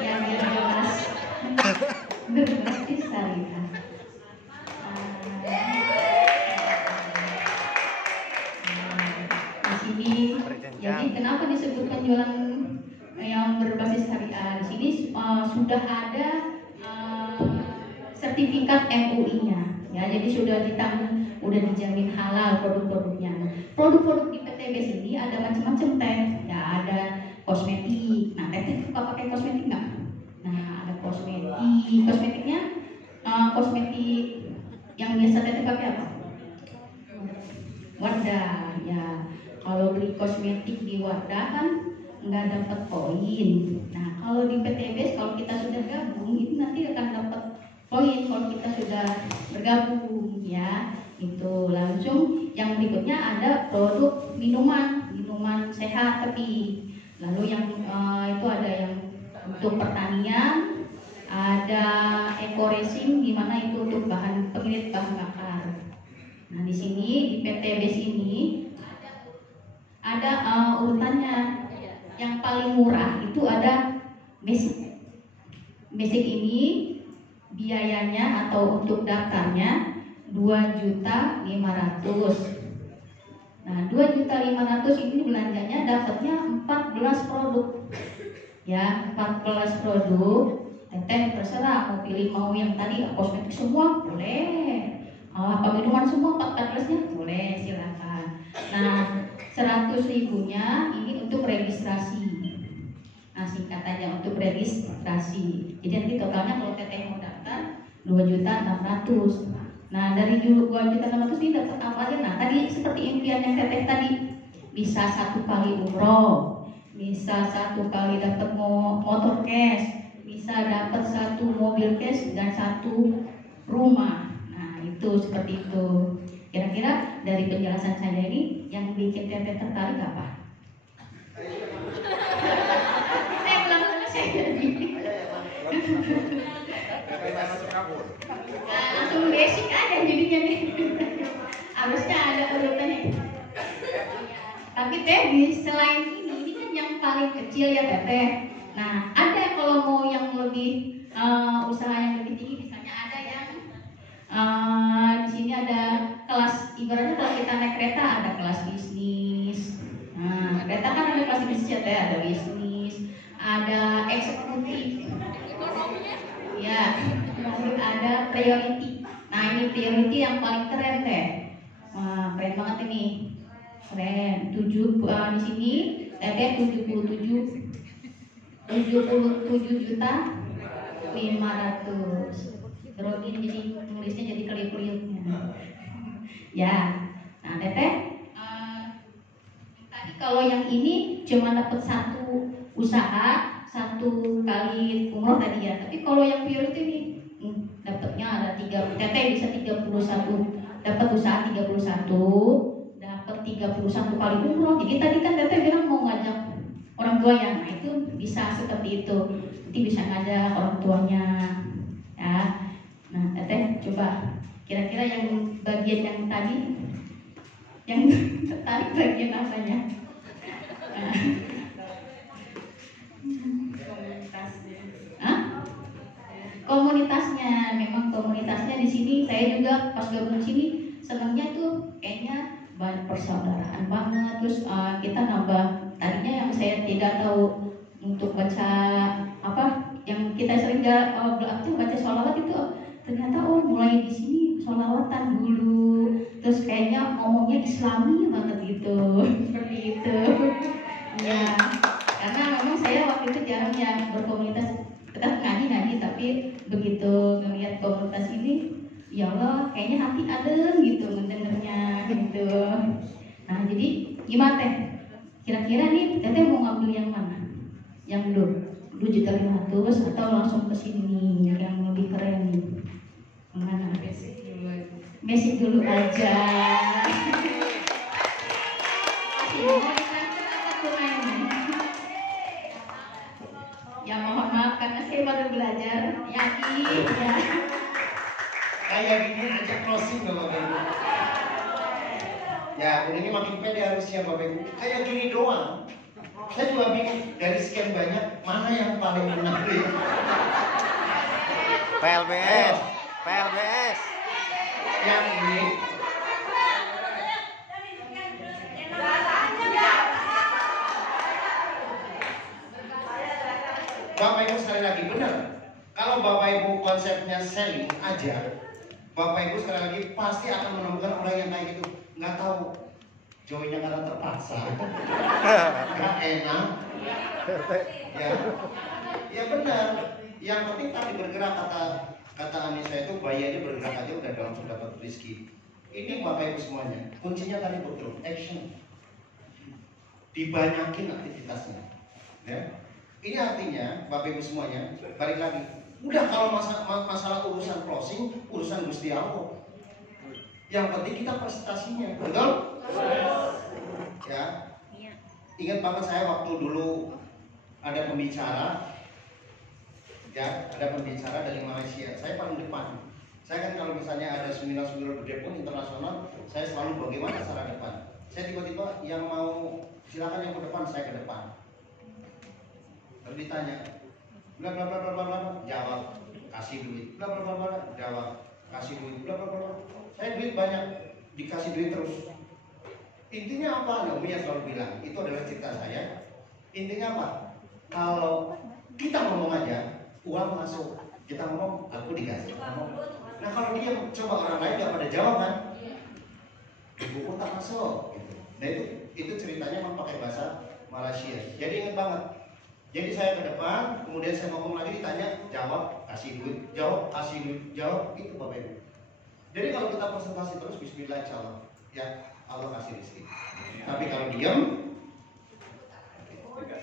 Ya, biar jelas. Berbasis syariah. Di sini, jadi kenapa disebut penjualan yang berbasis syariah? Di sini sudah ada sertifikat MUI-nya, ya. Jadi sudah dijamin halal produk-produknya. Produk-produk di PTBS ini ada macam-macam teh, ya, ada kosmetik. Nah, teh suka pakai kosmetik nggak? Nah, ada kosmetiknya, kosmetik yang biasa teh pakai apa? Wadah, ya. Kalau beli kosmetik di Wadah kan nggak dapat poin. Nah, kalau di PTBS kalau kita sudah gabung itu nanti akan dapat poin kalau kita sudah bergabung, ya. Itu langsung yang berikutnya ada produk minuman sehat tapi lalu yang itu ada yang untuk pertanian, ada eco racing di mana itu untuk pengirit bahan bakar. Nah, di sini di PTBS ini ada urutannya. Yang paling murah itu ada basic. Basic ini biayanya atau untuk daftarnya 2.500.000. Nah, 2.500.000 ini belanjanya dapatnya 14 produk. Ya, 14 produk. Teteh terserah mau pilih mau yang tadi kosmetik semua boleh. Apa minuman semua 14-nya boleh, silakan. Nah, 100.000-nya ini untuk registrasi. Nah, singkatannya untuk registrasi. Jadi nanti totalnya kalau teteh mau daftar 2.600.000. Nah, dari 2.600.000 ini dapat apa aja? Nah, tadi seperti impian yang teteh tadi, bisa 1 kali umroh, bisa 1 kali dapat motor cash, bisa dapat 1 mobil cash dan 1 rumah. Nah, itu seperti itu. Kira-kira dari penjelasan saya ini yang bikin teteh tertarik apa? Saya belum selesai jadi. Nah, langsung basic aja jadinya nih. Harusnya ada urutannya. Tapi teh selain ini kan yang paling kecil ya teteh. Nah, ada kalau mau yang lebih usaha yang lebih tinggi, misalnya ada yang di sini ada kelas, ibaratnya kalau kita naik kereta ada kelas bisnis. Nah, kereta kan ada kelas bisnis ya teh, ada bisnis, ada eksekutif, ya, lalu ada priority. Nah, ini priority yang paling keren teh. Wah, keren banget ini, keren. 7 di sini teteh 77.500.000. Terus ini jadi tulisnya jadi kelip-kelipnya. Ya, nah teteh tadi kalau yang ini cuma dapat 1 usaha 1 kali umroh tadi ya. Tapi kalau yang priority ini dapatnya ada 3, teteh bisa 31, dapat usaha 31, dapat 31 kali umroh. Jadi tadi kan teteh bilang mau ngajak orang tuanya, nah itu bisa seperti itu. Nanti bisa ngajak orang tuanya, ya. Nah, teteh coba kira-kira yang bagian yang tadi yang tertarik bagian apanya? Nah. Komunitasnya, memang komunitasnya di sini saya juga pas gabung sini senangnya tuh kayaknya banyak persaudaraan banget. Terus kita nambah, tadinya yang saya tidak tahu untuk baca apa yang kita sering baca sholawat itu, ternyata mulai di sini sholawatan dulu, terus kayaknya ngomongnya Islami banget gitu. Seperti itu ya, karena memang saya waktu itu jarang ya berkomunitas, tetap ngaji tapi begitu melihat komunitas ini, ya Allah kayaknya hati adem gitu mendengar Ima teh, kira-kira nih teteh mau ngambil yang mana? Yang 2.500.000 atau langsung ke sini yang lebih keren nih? Mana? Basic dulu aja. Basic dulu aja. Mau ditransfer apa tunai nih? Ya mohon maaf karena saya baru belajar. Yakin ya. Kayak gini aja closing loh Bapak Ibu. Ya, ini makin pede harusnya Bapak Ibu. Kayak gini doang. Saya juga bingung dari sekian banyak mana yang paling menarik. PLBS, PLBS. Yang ini. Bapak Ibu sekali lagi benar. Kalau Bapak Ibu konsepnya selling aja, Bapak Ibu sekali lagi pasti akan menemukan orang yang kayak gitu. Nggak tahu joinnya karena terpaksa, nggak enak. Ya benar. Yang penting tadi bergerak, kata Anissa itu bayi aja bergerak aja udah langsung dapat rezeki. Ini Bapak Ibu semuanya, kuncinya tadi betul, action. Dibanyakin aktivitasnya. Ya. Ini artinya Bapak Ibu semuanya, balik lagi. Udah kalau masalah urusan closing, urusan Gusti Allah. Yang penting kita presentasinya, betul? Ya. Ingat banget saya waktu dulu ada pembicara, ya, ada pembicara dari Malaysia. Saya paling depan. Saya kan kalau misalnya ada seminar-seminar gede pun internasional, saya selalu bagaimana cara depan. Saya tiba-tiba yang mau silakan yang ke depan, saya ke depan. Lalu ditanya, bla bla bla bla bla, jawab, kasih duit, bla bla bla bla, jawab, kasih duit, bla bla bla. Saya duit banyak, dikasih duit terus. Intinya apa? Naomi yang selalu bilang, itu adalah cerita saya. Intinya apa? Kalau kita ngomong aja, uang masuk. Kita ngomong, aku dikasih. Nah kalau dia coba orang lain nggak pada jawab kan, buku tak masuk. Gitu. Nah itu ceritanya memang pakai bahasa Malaysia. Jadi ingat banget. Jadi saya ke depan, kemudian saya ngomong lagi ditanya, jawab, kasih duit, jawab, kasih duit, jawab, itu Bapak Ibu. Jadi kalau kita presentasi terus, bismillah insyaallah, ya Allah kasih rezeki. Tapi kalau diam, oke.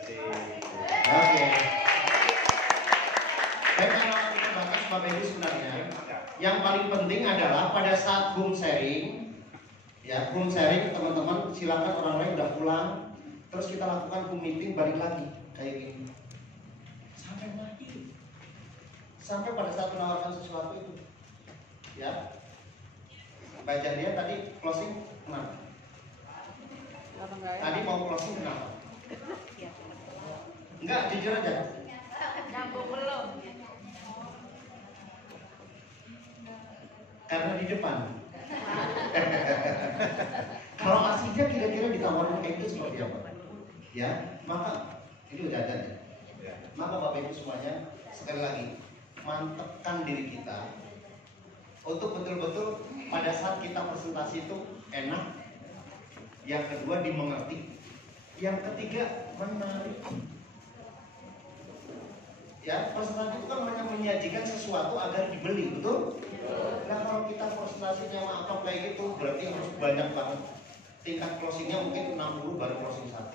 Baik, kalau kita bahas Bapak Ibu sebenarnya, yang paling penting adalah pada saat home sharing, ya home sharing teman-teman silakan orang lain udah pulang, terus kita lakukan home meeting balik lagi. Kayak gini sampai pada saat menawarkan sesuatu itu, ya. Baca dia tadi closing kenapa? Tadi mau closing kenapa? Enggak, jujur aja. Belum. Karena di depan. Kalau aslinya kira-kira ditawarin kayak gitu seperti apa? Ya, maka ini udah ada ya. Maka Bapak Ibu semuanya sekali lagi mantapkan diri kita untuk betul-betul pada saat kita presentasi itu enak. Yang kedua dimengerti. Yang ketiga menarik. Ya, presentasi itu kan hanya menyajikan sesuatu agar dibeli, betul? Nah kalau kita presentasinya apa kayak gitu berarti harus banyak banget. Tingkat closingnya mungkin 60 baru closing 1.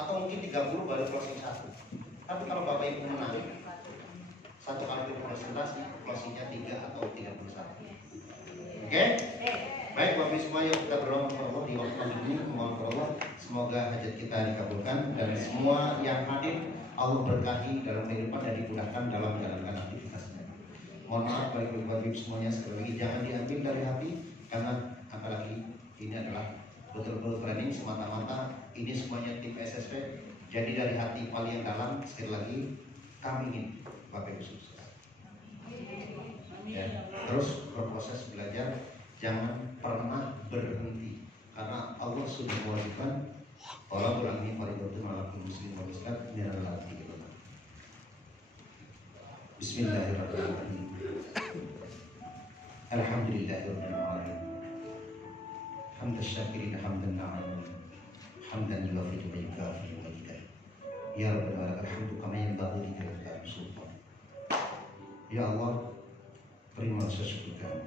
Atau mungkin 30 baru closing 1. Tapi kalau Bapak Ibu menarik, satu kali presentasi closingnya 3 atau 31. Oke? Baik Bapak Ibu semua, yuk kita berdoa kepada Allah di waktu ini. Mohon kepada Allah semoga hajat kita dikabulkan dan semua yang hadir Allah berkahi dalam kehidupan dan dimudahkan dalam menjalankan aktivitasnya. Mohon maaf bagi Bapak Ibu semuanya, sekali lagi jangan diambil dari hati, karena apalagi ini adalah betul-betul training semata-mata. Ini semuanya tim SSP. Jadi dari hati paling yang dalam, sekali lagi kami ingin Bapak Ibu sukses. Ya, terus berproses belajar, jangan pernah berhenti, karena Allah sudah mewajibkan Allah berani fardhu ala kulli muslim wa muslimat minal lati. Bismillahirrahmanirrahim. Alhamdulillahirabbil alamin. Hamdan syakirin hamdan na'am. Hamdan yuwafiqu wa yukafi wa yukafi. Ya Rabbana lakal hamdu kama yanbaghi li jalali sultan. Ya Allah, terima syukur kami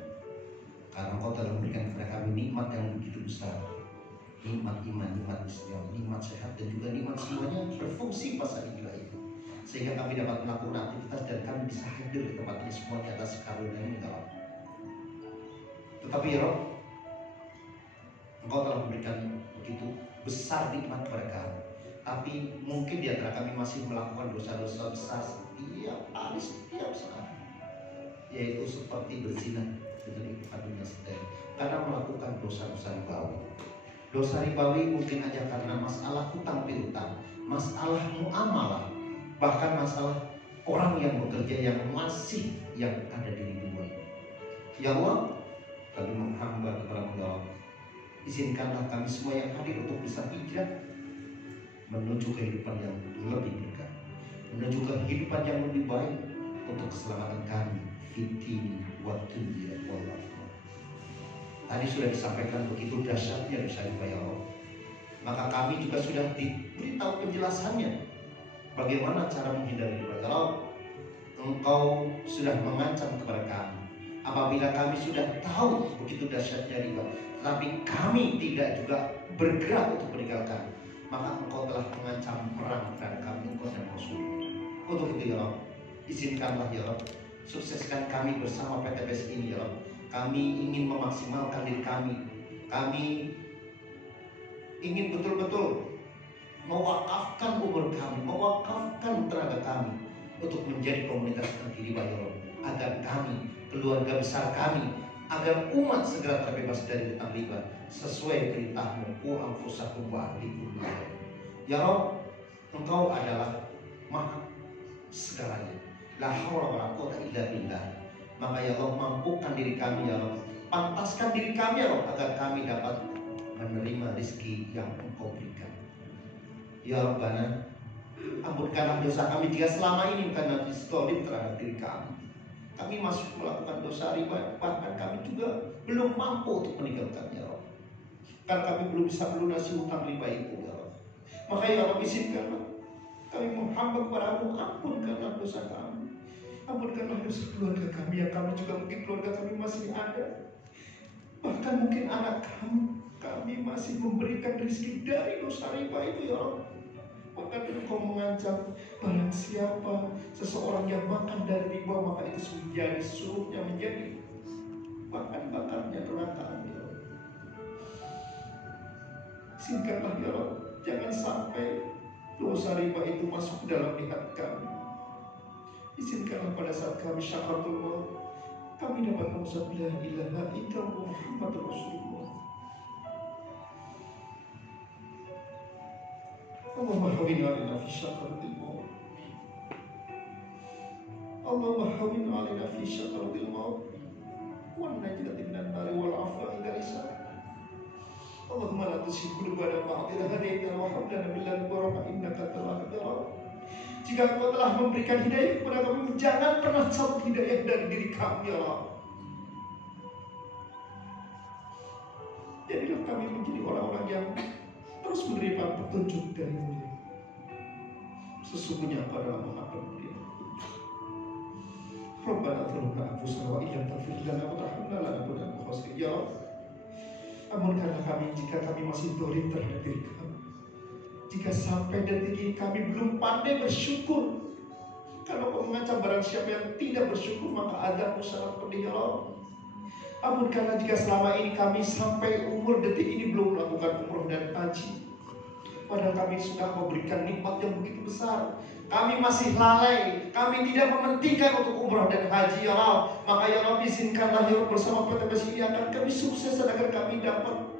karena Engkau telah memberikan kepada kami nikmat yang begitu besar. nikmat iman, nikmat Islam, nikmat sehat, dan juga nikmat semuanya berfungsi pas saat inilah itu, sehingga kami dapat melakukan aktivitas dan kami bisa hadir di tempat ini semua di atas karunia ini ya Rabb. Tetapi ya Rabb, Engkau telah memberikan begitu besar nikmat kepada kami, tapi mungkin di antara kami masih melakukan dosa-dosa besar setiap hari, setiap saat, yaitu seperti berzina dengan ibu kandungnya sendiri karena melakukan dosa-dosa ribawi. Dosa ribawi mungkin aja karena masalah hutang piutang, masalah muamalah, bahkan masalah orang yang bekerja yang masih yang ada di lingkungan. Ya Allah, kami menghamba kepada-Mu ya Allah. Izinkanlah kami semua yang hadir untuk bisa hijrah menuju kehidupan yang lebih berkah, menuju kehidupan yang lebih baik untuk keselamatan kami fitini wa dunya wal akhirah. Tadi sudah disampaikan begitu dahsyatnya dosa riba ya Allah. Maka kami juga sudah diberitahu penjelasannya bagaimana cara menghindari riba ya Allah. Engkau sudah mengancam kepada kami apabila kami sudah tahu begitu dahsyatnya riba, tetapi kami tidak juga bergerak untuk meninggalkan, maka Engkau telah mengancam perang terhadap kami, Engkau dan Rasul. Untuk itu ya Allah, izinkanlah ya Allah, sukseskan kami bersama PTBS ini ya Allah. Kami ingin memaksimalkan diri kami. Kami ingin betul-betul mewakafkan umur kami, mewakafkan tenaga kami untuk menjadi komunitas anti riba ya Allah, agar kami, keluarga besar kami, agar umat segera terbebas dari hutang riba sesuai perintah-Mu, wa anfusakum wa ahlikum. Ya Rabb, Engkau adalah Maha segalanya. La haula wala quwwata illa billah. Maka ya Allah, mampukan diri kami ya Allah, pantaskan diri kami ya Allah, agar kami dapat menerima rezeki yang Engkau berikan. Ya Rabbana, ampunkanlah dosa kami jika selama ini karena distolim terhadap diri kami. Kami masih melakukan dosa riba, bahkan kami juga belum mampu untuk meninggalkannya ya Allah. Karena kami belum bisa melunasi hutang riba itu ya Allah. Maka ya Allah, izinkanlah kami menghamba kepada-Mu, ampunkanlah dosa kami. Ampunkanlah dosa keluarga kami yang kami juga mungkin keluarga kami masih ada. Bahkan mungkin anak kami masih memberikan rezeki dari dosa riba itu ya Allah. Maka Engkau mengancam barang siapa seseorang yang makan dari riba, maka itu menjadi suruhnya menjadi bahkan bakarnya neraka ya Allah. Izinkanlah ya Allah, jangan sampai dosa riba itu masuk ke dalam niat kami. Izinkanlah pada saat kami syahadatul maut, kami dapat mengucap la ilaha illallah Muhammadur Rasulullah. Allahumma hawwin 'alaina fi syahadatil maut. Allahumma hawwin 'alaina fi syahadatil maut. Wa najina minan nari wal 'afwa inda hisab. Allahumma la tuzigh qulubana ba'da idh hadaytana wa hab lana min ladunka rahmah innaka antal wahhab. Jika Engkau telah memberikan hidayah kepada kami, jangan pernah cabut hidayah dari diri kami ya Allah. Jadilah kami menjadi orang-orang yang terus menerima petunjuk dari-Mu. Sesungguhnya Engkau adalah Maha Pemberi. Rabbana dzulumna anfusana wa illam taghfir lana wa tarhamna lanakunanna minal khasirin. Ya Allah, ampunkanlah kami jika kami masih dolim terhadap diri kami. Jika sampai detik ini kami belum pandai bersyukur, kalau Kau mengancam barang siapa yang tidak bersyukur, maka azab-Mu sangat pedih ya Allah. Ampunkanlah jika selama ini kami sampai umur detik ini belum melakukan umroh dan haji, padahal kami sudah memberikan nikmat yang begitu besar. Kami masih lalai, kami tidak mementingkan untuk umroh dan haji ya Allah. Maka ya Allah, izinkanlah ya Allah, bersama PTBS ini agar kami sukses dan agar kami dapat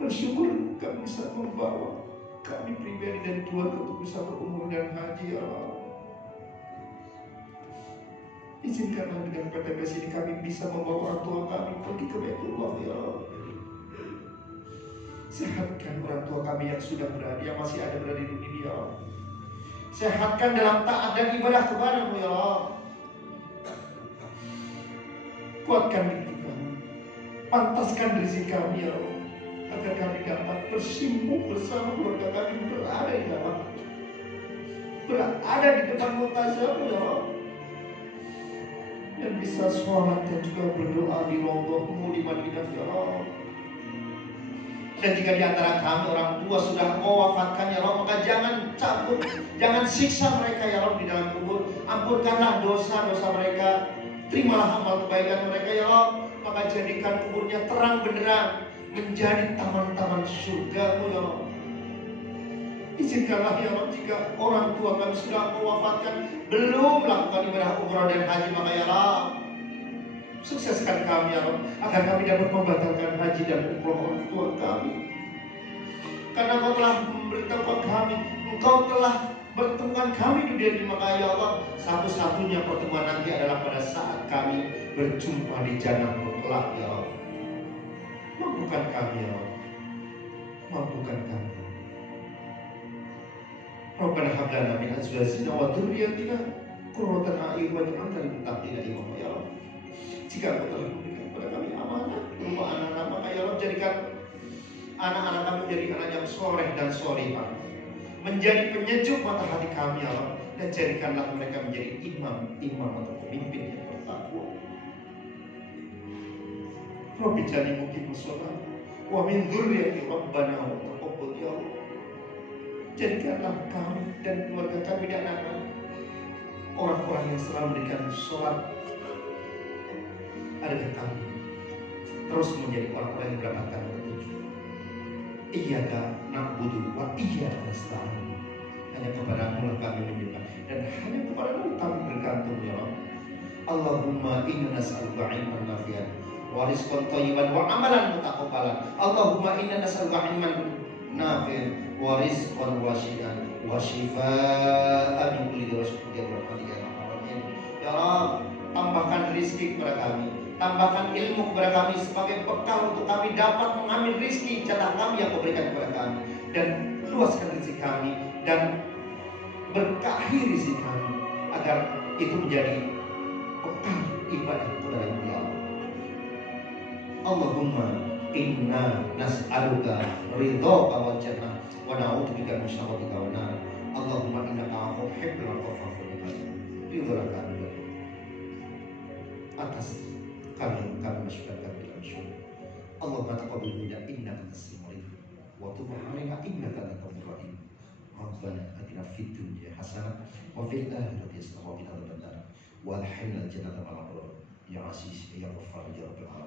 bersyukur kami bisa membawa kami pribadi dan keluarga untuk bisa berumur dan haji ya Allah. Izinkanlah dengan PTBS ini kami bisa membawa orang tua kami pergi ke Baitullah ya Allah. Sehatkan orang tua kami yang sudah berada, yang masih ada berada di dunia ya Allah. Sehatkan dalam taat dan ibadah kepada-Mu ya Allah. Kuatkan diri kami, pantaskan rezeki kami ya Allah, agar kami dapat bersimpuh bersama keluarga kami berada di dalam, berada di depan muka-Mu ya Allah. yang bisa sholat dan juga berdoa di robohmu di Madinah ya Allah. Dan jika di antara kami orang tua sudah Engkau wafatkan ya Allah, maka jangan cabut, jangan siksa mereka ya Allah di dalam kubur. Ampunkanlah dosa-dosa mereka, terimalah amal kebaikan mereka ya Allah. Maka jadikan kuburnya terang benderang, menjadi taman-taman surga-Mu ya Allah. Izinkanlah ya Allah, jika orang tua kami sudah Engkau wafatkan, belum melakukan ibadah umrah dan haji, maka ya Allah, sukseskan kami ya Allah, agar kami dapat membatalkan haji dan umrah orang tua kami. Karena Engkau telah memberitahukan kami, Engkau telah bertemukan kami di dunia ini, maka ya Allah, satu-satunya pertemuan nanti adalah pada saat kami berjumpa di jannah kelak ya Allah. Mampukan kami ya Allah, mampukan kami. Rabbana hab lana min azwajina wa dhurriyyatina qurrata a'yun waj'alna lil muttaqina imama ya Allah. Jika Engkau telah memberikan kepada kami amanah berupa anak-anak, maka ya Allah, jadikan anak-anak kami menjadi anak yang soleh dan solehah, menjadi penyejuk mata hati kami ya Allah, dan jadikanlah mereka menjadi imam atau pemimpin yang bertakwa. Rabbi jani muqimus shalah wa min dzurriyyati rabbana wa taqabbal ya Allah. Jadikanlah kami dan keluarga kami dan anak-anak orang-orang yang selalu memberikan sholat. Adakah kami terus menjadi orang-orang yang mendapatkan petunjuk? Iyyaka na'budu wa iyyaka nasta'in. Hanya kepadamu lah kami menyembah dan hanya kepadamu kami bergantung ya Allah. Allahumma inna nas'aluka ilman nafi'an wa rizqan thayyiban wa amalan mutaqabbalan. Allahumma inna nas'aluka ilman nafi'an wa rizqan wasi'an wa shifaa'an min kulli da'in ya Allah. Tambahkan rizki kepada kami, tambahkan ilmu kepada kami sebagai bekal untuk kami dapat mengambil rizki jatah kami yang Kau berikan kepada kami, dan luaskan rizki kami dan berkahi rizki kami agar itu menjadi bekal ibadah kepada-Mu ya Allah. Allahumma inna nas'aluka ridhaka wal jannah wa na'udzubika min syarrika wan nar. Allahumma innaka 'afuwwun tuhibbul 'afwa fa'fu 'anna. Ridholah kami atas kami masukkan kami dalam syurga. Allahumma taqabbal minna innaka antas samiul 'alim wa tub 'alaina innaka antat tawwabur rahim. Rabbana atina fid dunya hasanah wa fil akhirati hasanah wa qina adzabannar wa adkhilna al-jannata ma'al abrar ya aziz ya ghaffar ya rabbal alamin.